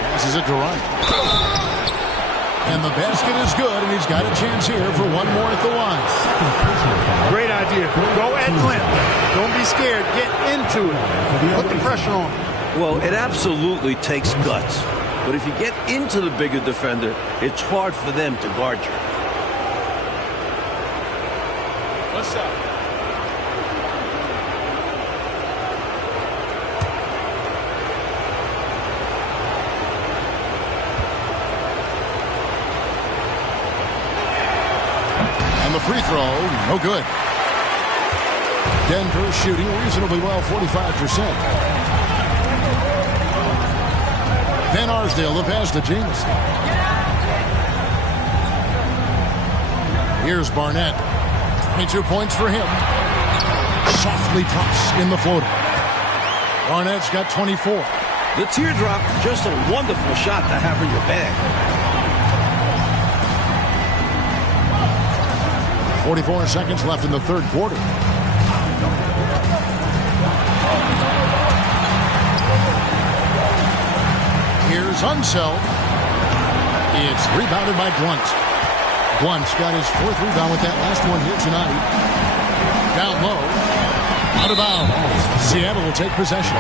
Passes it to Ryan. And the basket is good, and he's got a chance here for one more at the line. Great idea. Go at Clint. Don't be scared. Get into it. Put the pressure on him. Well, it absolutely takes guts. But if you get into the bigger defender, it's hard for them to guard you. What's up? And the free throw, no good. Denver shooting reasonably well, 45%. Van Arsdale, the pass to Jamison. Here's Barnett. 22 points for him. Softly drops in the floater. Barnett's got 24. The teardrop, just a wonderful shot to have in your bag. 44 seconds left in the third quarter. Here's Unseld. It's rebounded by Blunt. Blunt's got his fourth rebound with that last one here tonight. Down low. Out of bounds. Seattle will take possession.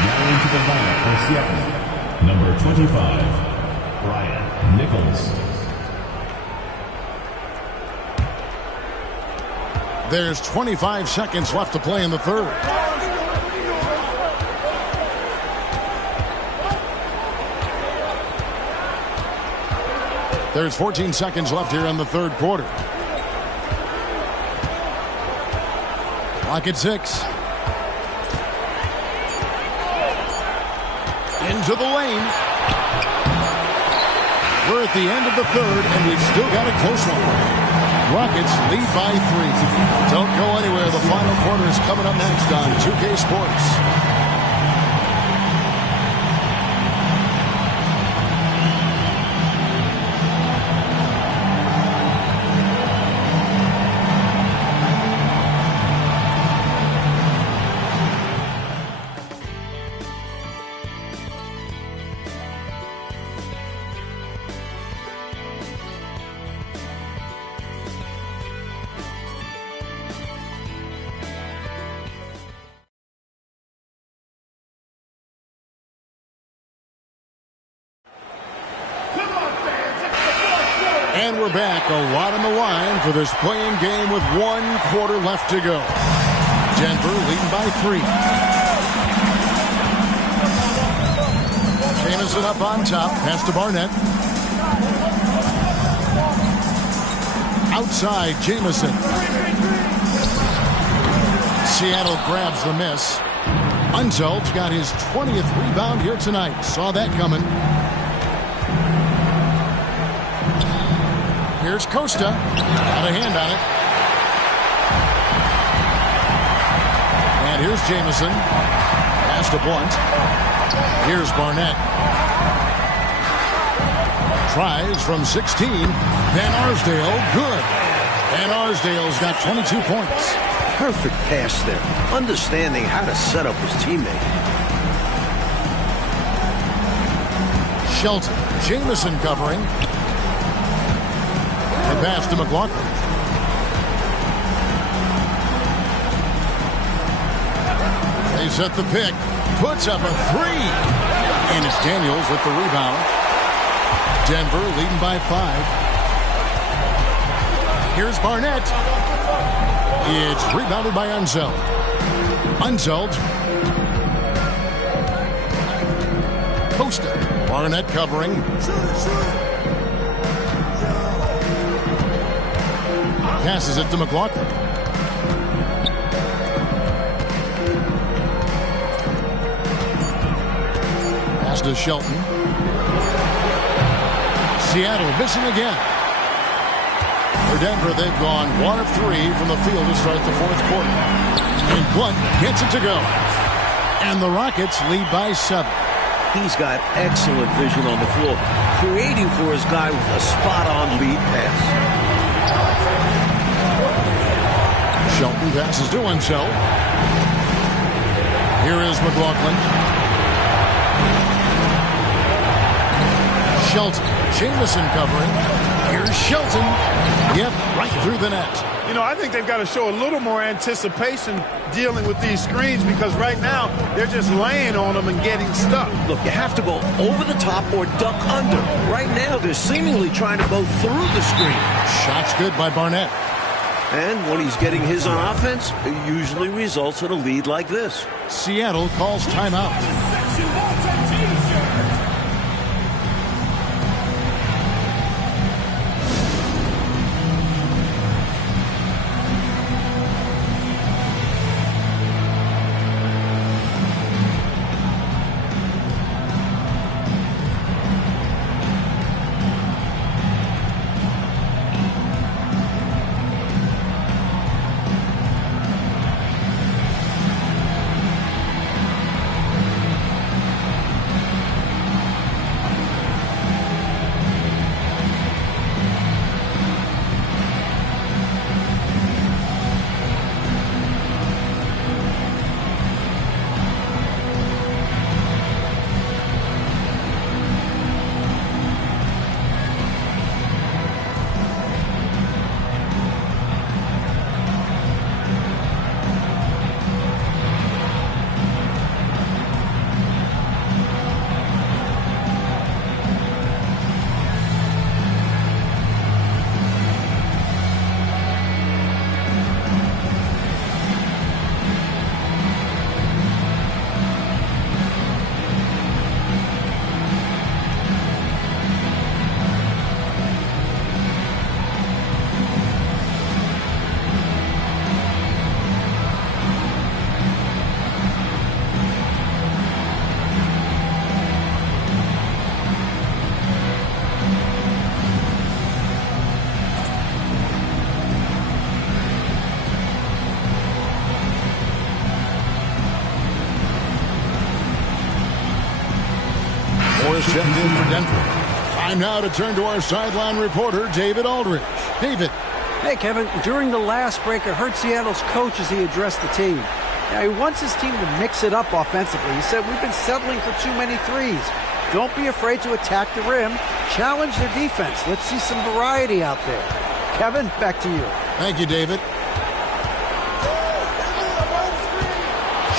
Now into the lineup for Seattle. Number 25, Ryan Nichols. There's 25 seconds left to play in the third. There's 14 seconds left here in the third quarter. Clock at 6. Into the lane. We're at the end of the third, and we've still got a close one. Rockets lead by 3. Don't go anywhere. The final quarter is coming up next on 2K Sports. And we're back. A lot on the line for this playing game with 1 quarter left to go. Denver leading by 3. Jamison up on top. Pass to Barnett. Outside, Jamison. Seattle grabs the miss. Unseld's got his 20th rebound here tonight. Saw that coming. Here's Costa. Got a hand on it. And here's Jamison. Pass to Blunt. Here's Barnett. Tries from 16. Van Arsdale, good. Van Arsdale's got 22 points. Perfect pass there. Understanding how to set up his teammate. Shelton. Jamison covering. The pass to McLaughlin. They set the pick. Puts up a 3. And it's Daniels with the rebound. Denver leading by 5. Here's Barnett. It's rebounded by Unseld. Unseld. Costa. Barnett covering. Passes it to McLaughlin. Pass to Shelton. Seattle missing again. For Denver, they've gone 1 of 3 from the field to start the fourth quarter. And Blunt gets it to go. And the Rockets lead by 7. He's got excellent vision on the floor, creating for his guy with a spot-on lead pass. Shelton passes to Unseld. Here is McLaughlin. Shelton. Jamison covering. Here's Shelton. Yep, right through the net. You know, I think they've got to show a little more anticipation dealing with these screens because right now they're just laying on them and getting stuck. Look, you have to go over the top or duck under. Right now, they're seemingly trying to go through the screen. Shot's good by Barnett. And when he's getting his on offense, it usually results in a lead like this. Seattle calls timeout. just checked in for Denver. Time now to turn to our sideline reporter, David Aldridge. David. Hey, Kevin. During the last break, I heard Seattle's coach as he addressed the team. Now, he wants his team to mix it up offensively. He said, we've been settling for too many threes. Don't be afraid to attack the rim. Challenge their defense. Let's see some variety out there. Kevin, back to you. Thank you, David.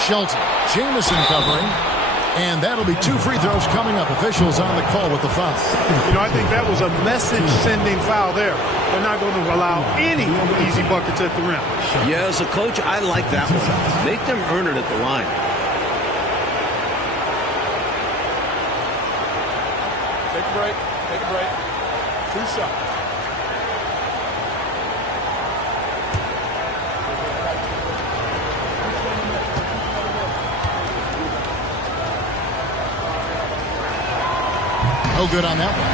Shelton. Jamison covering. And that'll be 2 free throws coming up. Officials on the call with the foul. You know, I think that was a message-sending foul there. They're not going to allow any easy buckets at the rim. Yeah, as a coach, I like that one. Make them earn it at the line. Take a break. Take a break. 2 shots. No good on that one.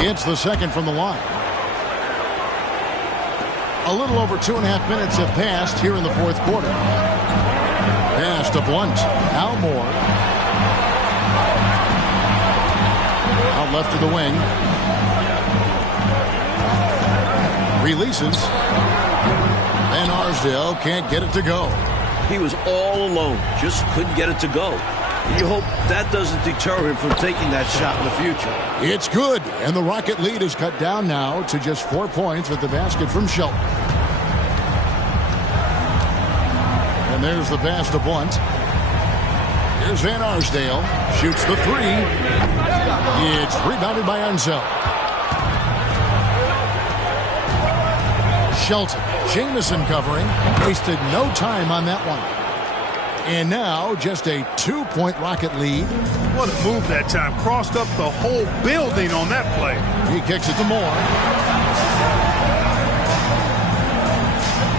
He hits the second from the line. A little over 2.5 minutes have passed here in the fourth quarter. Pass to Blunt. Now Moore. Out left of the wing. Releases. Van Arsdale can't get it to go. He was all alone. Just couldn't get it to go. You hope that doesn't deter him from taking that shot in the future. It's good, and the Rocket lead is cut down now to just 4 points with the basket from Shelton. And there's the pass to Blunt. Here's Van Arsdale. Shoots the 3. It's rebounded by Unseld. Shelton. Jamison covering. Wasted no time on that one. And now just a 2-point Rocket lead. What a move that time. Crossed up the whole building on that play. He kicks it to Moore.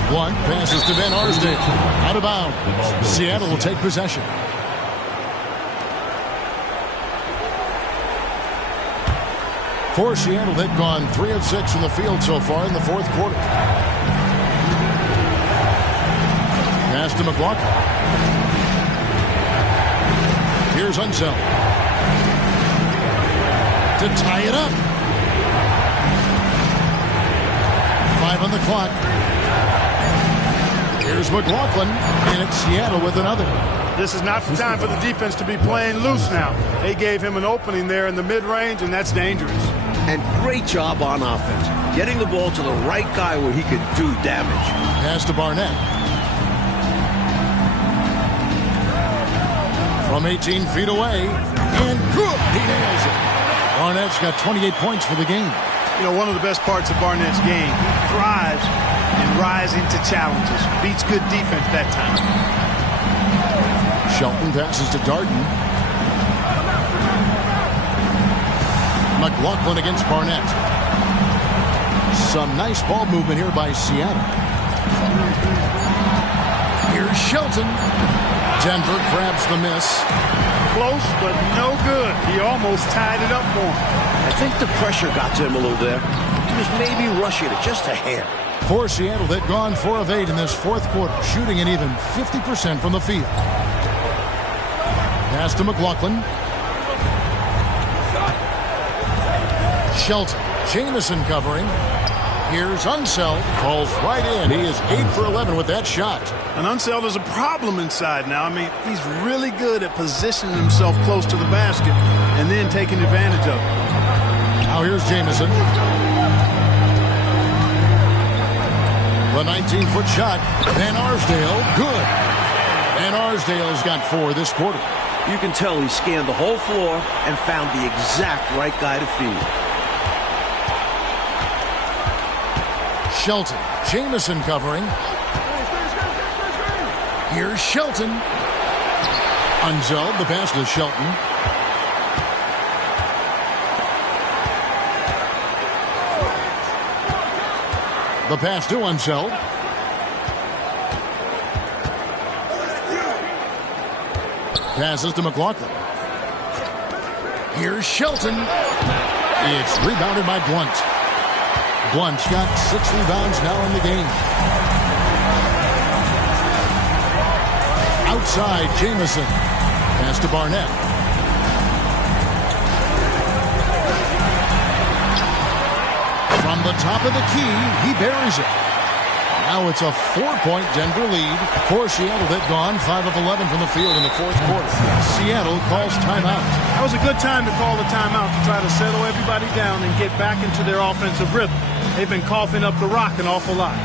Blunt passes to Van Arsdale. Out of bounds. Seattle will take possession. For Seattle, they've gone 3 of 6 from the field so far in the fourth quarter. Pass to McLaughlin. Here's Unseld. To tie it up. 5 on the clock. Here's McLaughlin, and it's Seattle with another. This is not the time for the defense to be playing loose now. They gave him an opening there in the mid-range, and that's dangerous. And great job on offense. Getting the ball to the right guy where he could do damage. Pass to Barnett. From 18 feet away, and good, he nails it. Barnett's got 28 points for the game. You know, one of the best parts of Barnett's game, he thrives in rising to challenges. Beats good defense that time. Shelton passes to Darden. McLaughlin against Barnett. Some nice ball movement here by Seattle. Here's Shelton. Denver grabs the miss. Close, but no good. He almost tied it up for him. I think the pressure got to him a little there. He was maybe rushing it just a hair. For Seattle, they've gone 4 of 8 in this fourth quarter, shooting an even 50% from the field. Pass to McLaughlin. Shelton. Jamison covering. Here's Unseld. Falls right in. He is 8 for 11 with that shot. And Unseld is a problem inside now. I mean, he's really good at positioning himself close to the basket and then taking advantage of it. Now here's Jamison. The 19-foot shot. Van Arsdale, good. Van Arsdale's got 4 this quarter. You can tell he scanned the whole floor and found the exact right guy to feed. Shelton. Jamison covering. Here's Shelton. Unseld, the pass to Shelton. The pass to Unseld. Passes to McLaughlin. Here's Shelton. It's rebounded by Blunt. Blunt's got 6 rebounds now in the game. Outside, Jamison. Pass to Barnett. From the top of the key, he buries it. Now it's a 4-point Denver lead. For Seattle, they've gone 5 of 11 from the field in the fourth quarter. Seattle calls timeout. That was a good time to call the timeout to try to settle everybody down and get back into their offensive rhythm. They've been coughing up the rock an awful lot.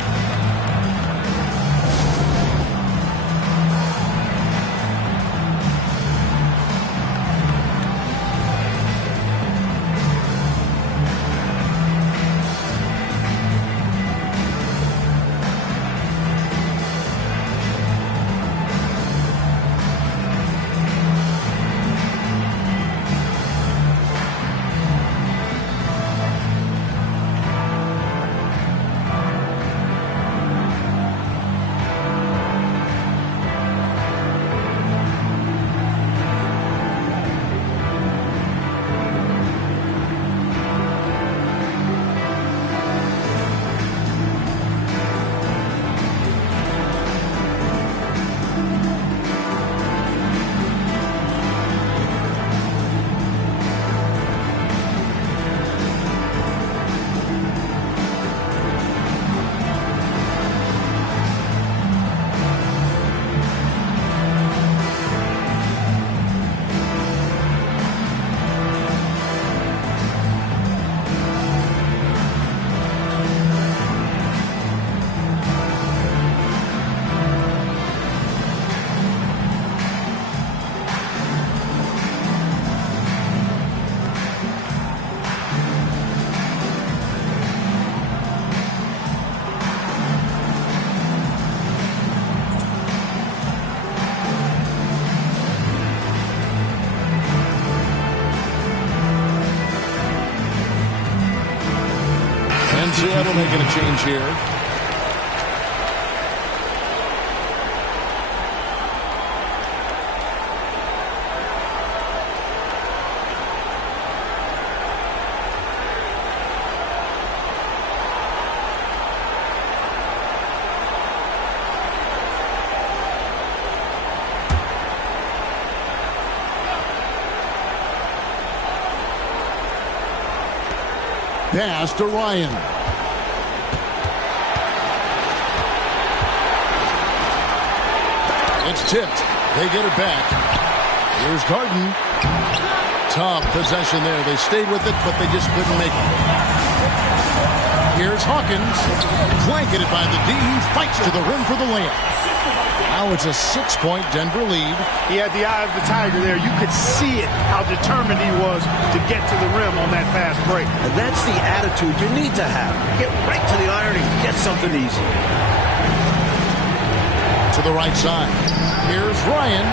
Seattle making a change here. Pass to Ryan. It's tipped. They get it back. Here's Garden. Tough possession there. They stayed with it, but they just couldn't make it. Here's Hawkins. Blanketed by the D. He fights to the rim for the layup. Now it's a 6-point Denver lead. He had the eye of the tiger there. You could see it, how determined he was to get to the rim on that fast break. And that's the attitude you need to have. Get right to the iron and get something easy. To the right side. Here's Ryan.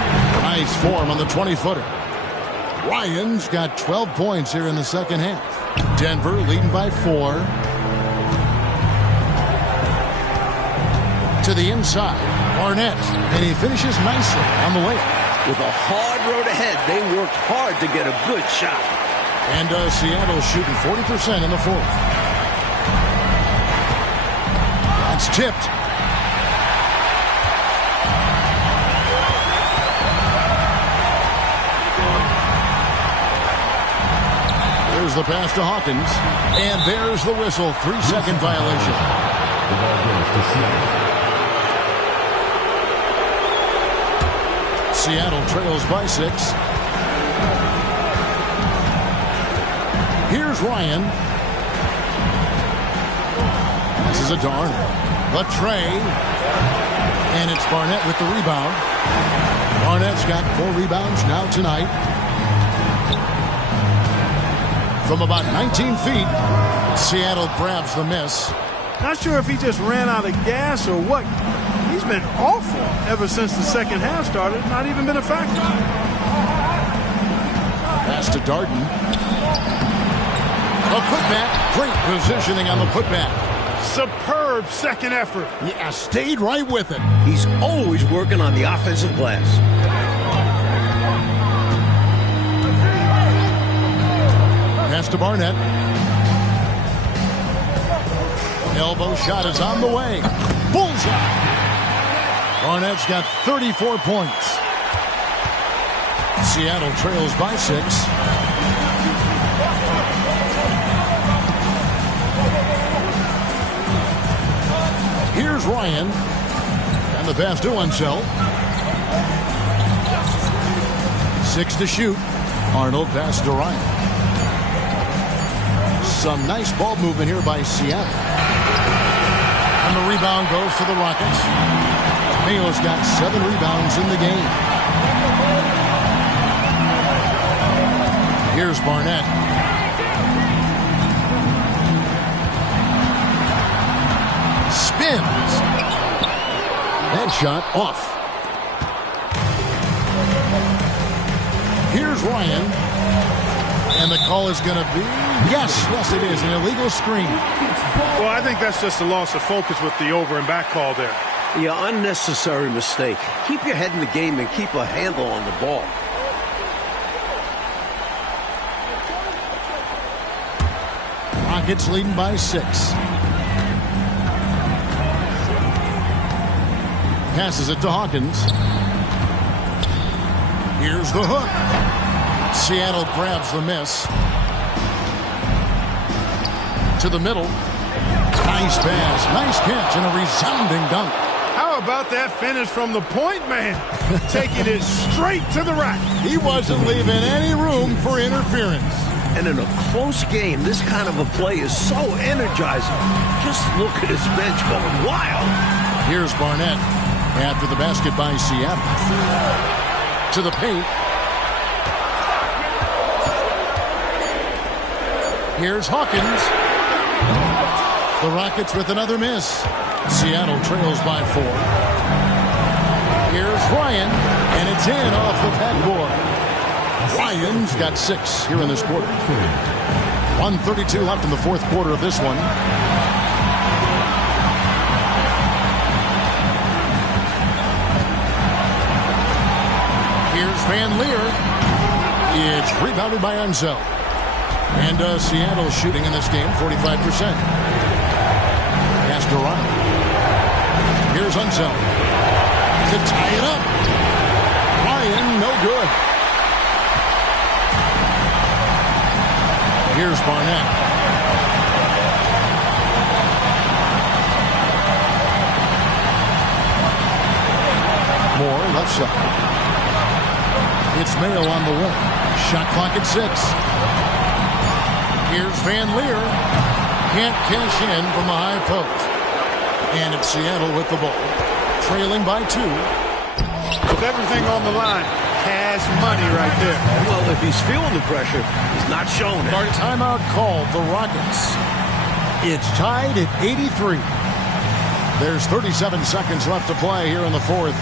Nice form on the 20-footer. Ryan's got 12 points here in the second half. Denver leading by 4. To the inside. Barnett. And he finishes nicely on the layup. With a hard road ahead, they worked hard to get a good shot. And Seattle shooting 40% in the fourth. That's tipped. There's the pass to Hawkins. And there's the whistle. 3-second violation. The ball goes to Seattle. Seattle trails by 6. Here's Ryan. This is a darn. The tray. And it's Barnett with the rebound. Barnett's got 4 rebounds now tonight. From about 19 feet, Seattle grabs the miss. Not sure if he just ran out of gas or what. He's been awful ever since the second half started. Not even been a factor. Pass to Darden. A putback. Great positioning on the putback. Superb second effort. Yeah, stayed right with it. He's always working on the offensive glass. Pass to Barnett. Elbow shot is on the way. Bullseye. Barnett's got 34 points. Seattle trails by 6. Here's Ryan. And the pass to Unsell. 6 to shoot. Arnold pass to Ryan. Some nice ball movement here by Seattle. And the rebound goes to the Rockets. Mayo's got 7 rebounds in the game. Here's Barnett. Spins. That shot off. Here's Ryan. And the call is going to be, yes, it is, an illegal screen. Well, I think that's just a loss of focus with the over and back call there. Yeah, unnecessary mistake. Keep your head in the game and keep a handle on the ball. Rockets leading by 6. Passes it to Hawkins. Here's the hook. Seattle grabs the miss. To the middle. Nice pass, nice catch, and a resounding dunk. How about that finish from the point man? Taking it straight to the rack. He wasn't leaving any room for interference. And in a close game, this kind of a play is so energizing. Just look at his bench going wild. Here's Barnett after the basket by Seattle. To the paint. Here's Hawkins. The Rockets with another miss. Seattle trails by 4. Here's Ryan, and it's in off the backboard. Ryan's got 6 here in this quarter. 1:32 left in the fourth quarter of this one. Here's Van Leer. It's rebounded by Unsell. And Seattle shooting in this game 45%. Pass to Ryan. Here's Unsell to tie it up. Ryan, no good. Here's Barnett. Moore, left side. It's Mayo on the wing. Shot clock at 6. Here's Van Leer. Can't cash in from the high post. And it's Seattle with the ball. Trailing by 2. With everything on the line, cash money right there. Well, if he's feeling the pressure, he's not showing it. Timeout called the Rockets. It's tied at 83. There's 37 seconds left to play here in the fourth.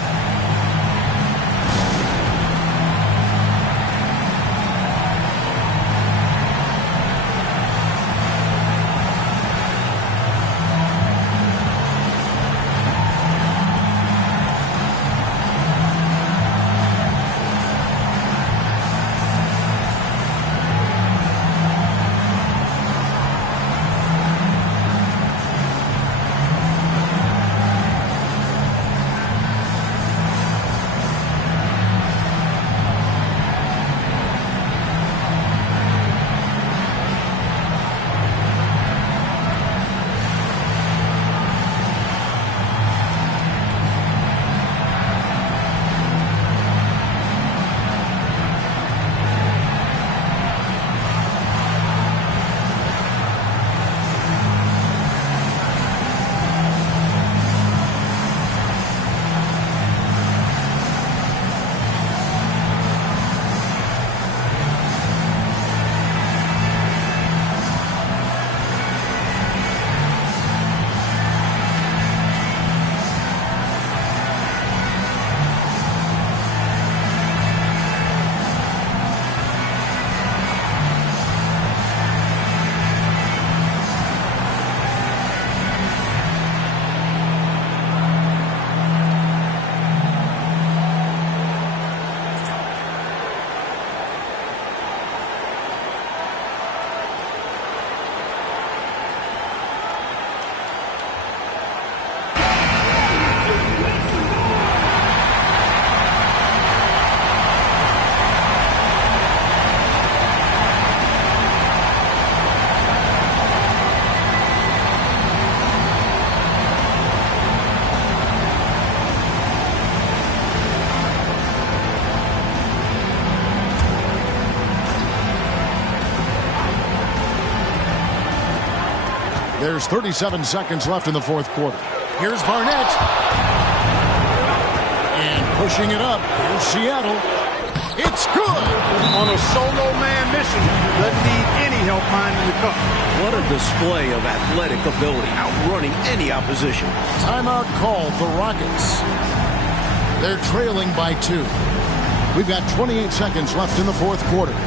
There's 37 seconds left in the fourth quarter. Here's Barnett. And pushing it up. Here's Seattle. It's good. On a solo man mission. Doesn't need any help finding the cup. What a display of athletic ability, outrunning any opposition. Timeout called the Rockets. They're trailing by 2. We've got 28 seconds left in the fourth quarter.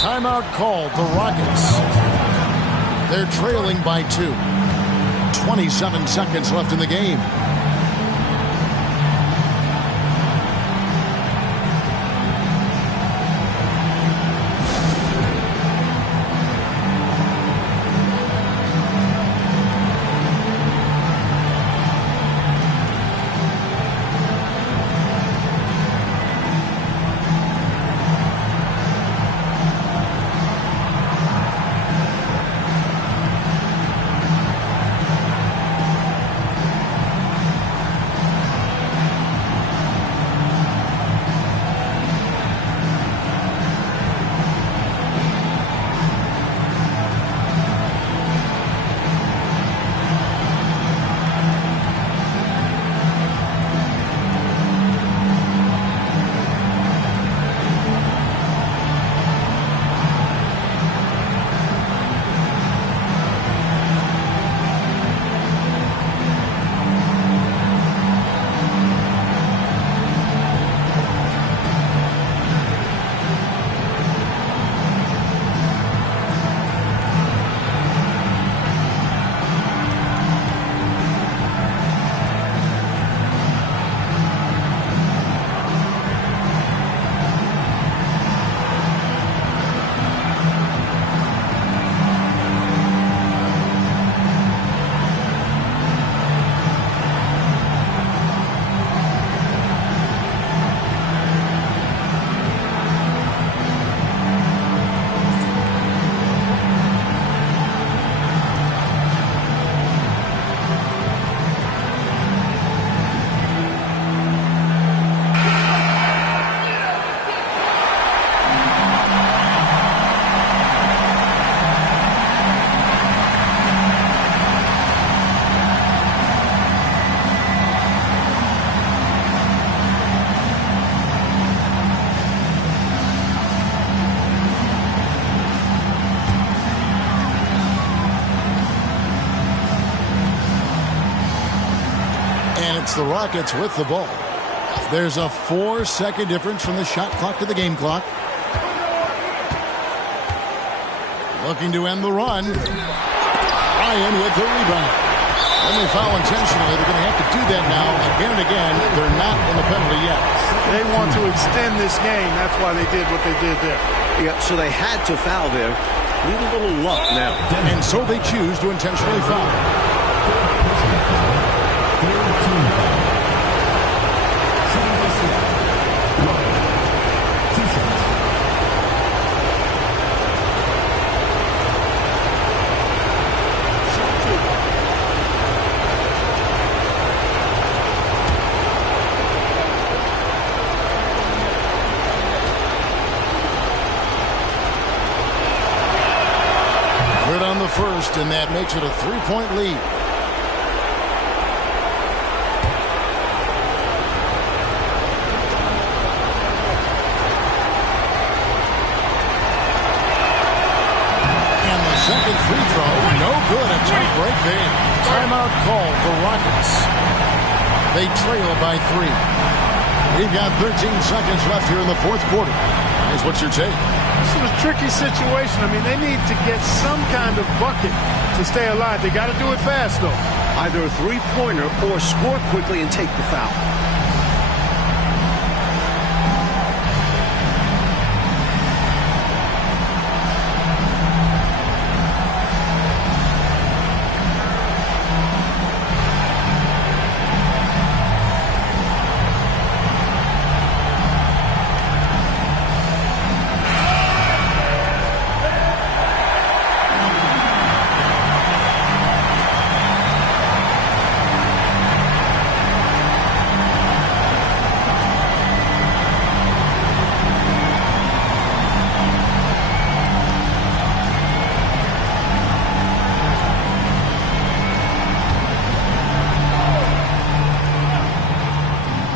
Timeout called the Rockets. They're trailing by 2. 27 seconds left in the game. It's the Rockets with the ball. There's a 4-second difference from the shot clock to the game clock. Looking to end the run. Ryan with the rebound. When they foul intentionally, they're going to have to do that now again and again. They're not in the penalty yet. They want to extend this game. That's why they did what they did there. Yeah, so they had to foul there. Need a little luck now. And so they choose to intentionally foul. Good on the first, and that makes it a 3-point lead. And the second free throw, no good. A tough break there. Timeout call for Rockets. They trail by 3. We've got 13 seconds left here in the fourth quarter. Guys, what's your take? This is a tricky situation. I mean, they need to get some kind of bucket to stay alive. They got to do it fast, though. Either a three-pointer or score quickly and take the foul.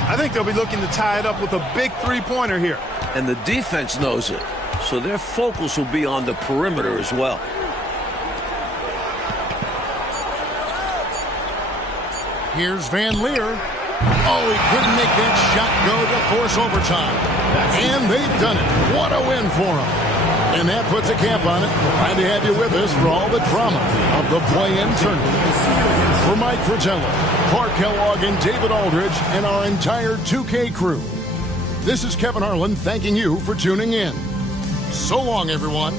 I think they'll be looking to tie it up with a big three-pointer here. And the defense knows it, so their focus will be on the perimeter as well. Here's Van Leer. Oh, he couldn't make that shot go to force overtime. And they've done it. What a win for them. And that puts a cap on it. Glad to have you with us for all the drama of the play-in tournament. For Mike Fratello, Clark Kellogg, and David Aldridge, and our entire 2K crew, this is Kevin Harlan thanking you for tuning in. So long, everyone.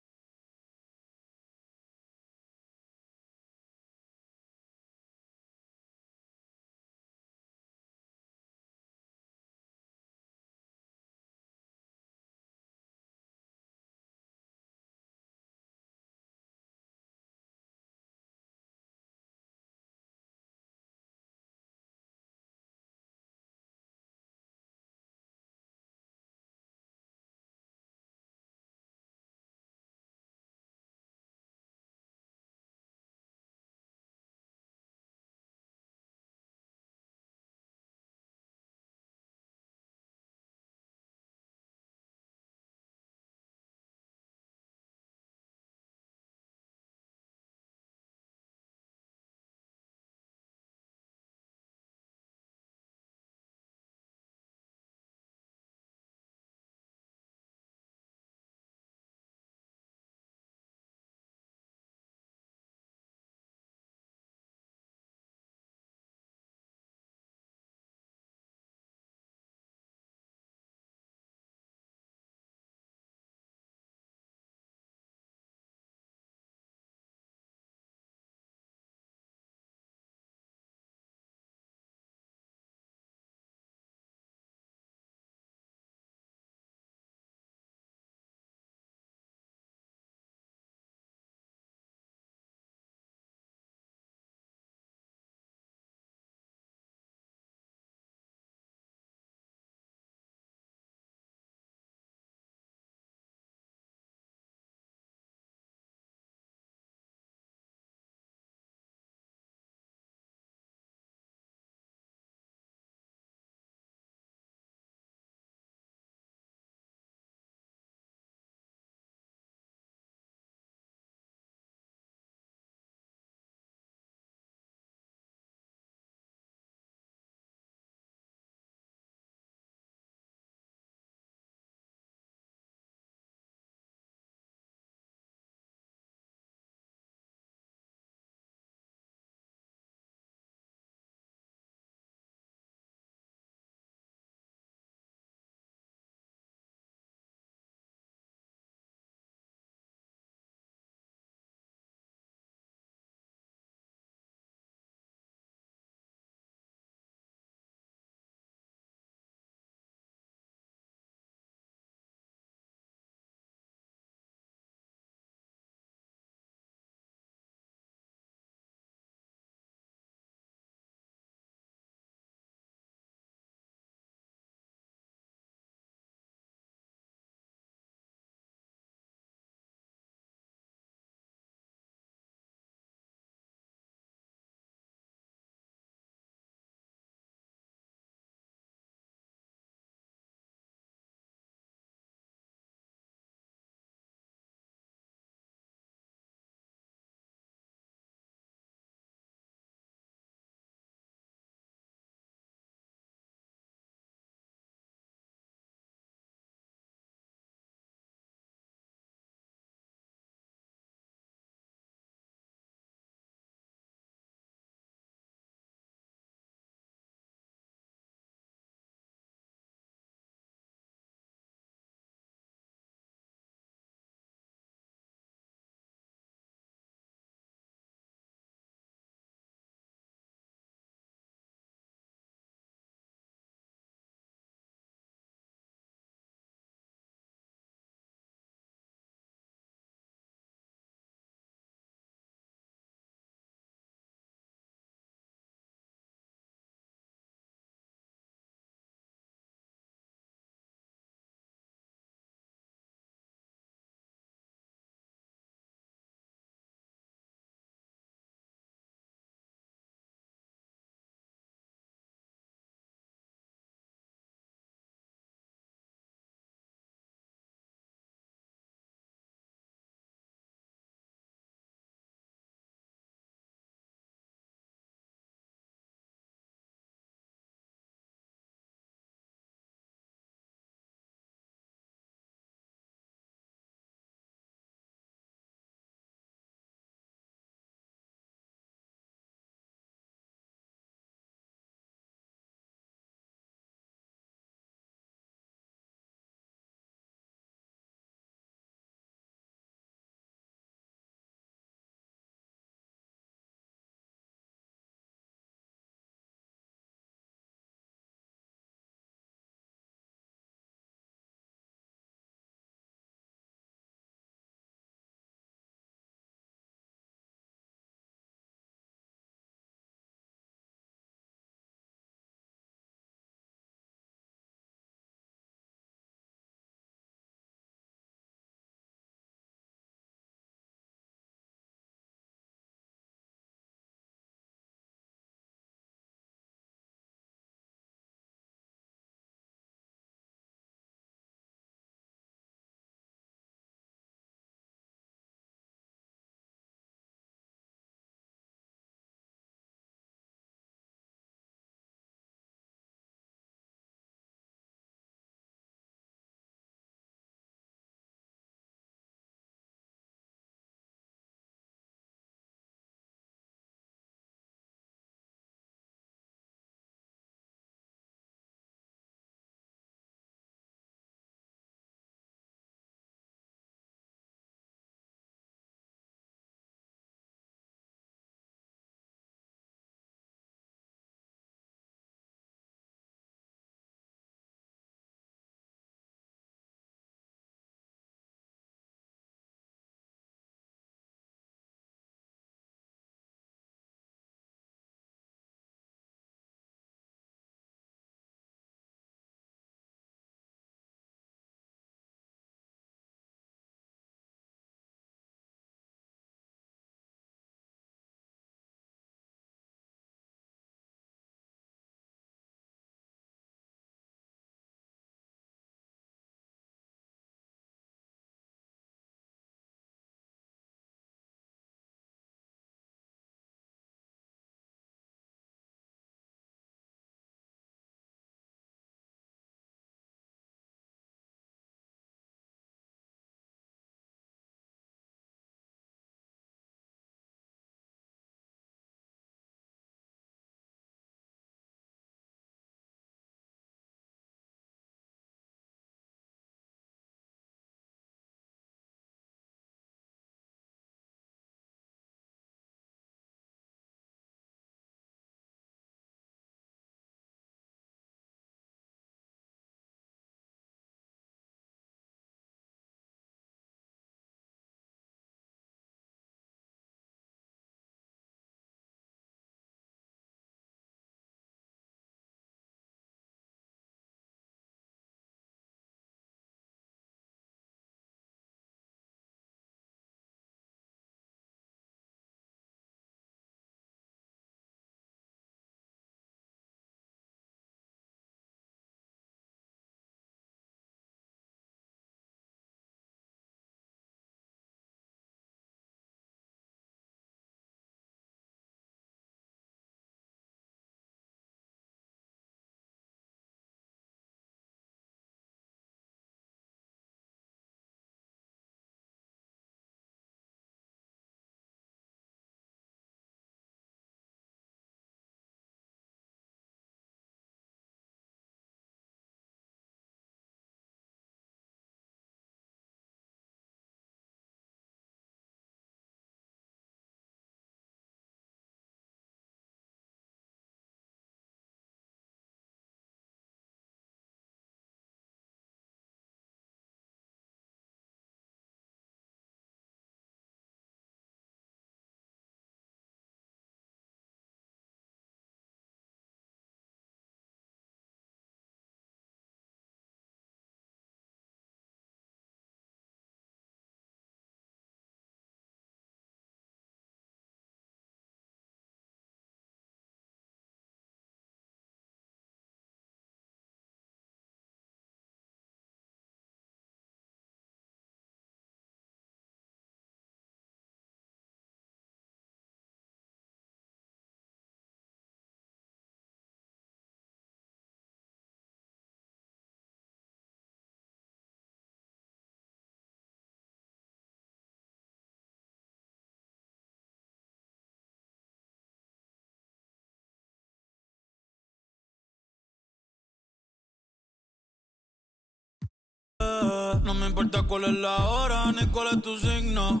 No me importa cuál es la hora ni cuál es tu signo.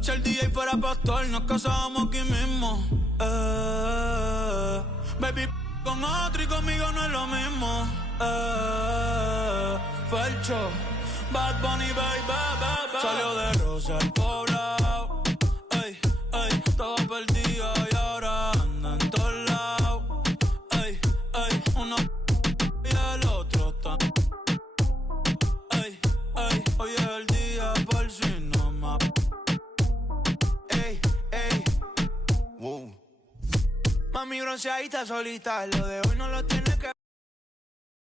Si el DJ fuera pastor, nos casábamos aquí mismo. Baby, con otro y conmigo no es lo mismo. Felcho, Bad Bunny, baby. Salió de Rosa al poblado. Ey, ey, estaba perdido y ahora anda en todos lados. Ey, ey, uno y el otro tan. Ey, ey, hoy es el día por si no más. Ey, ey, wow. Mami bronceadita solita, lo de hoy no lo tiene que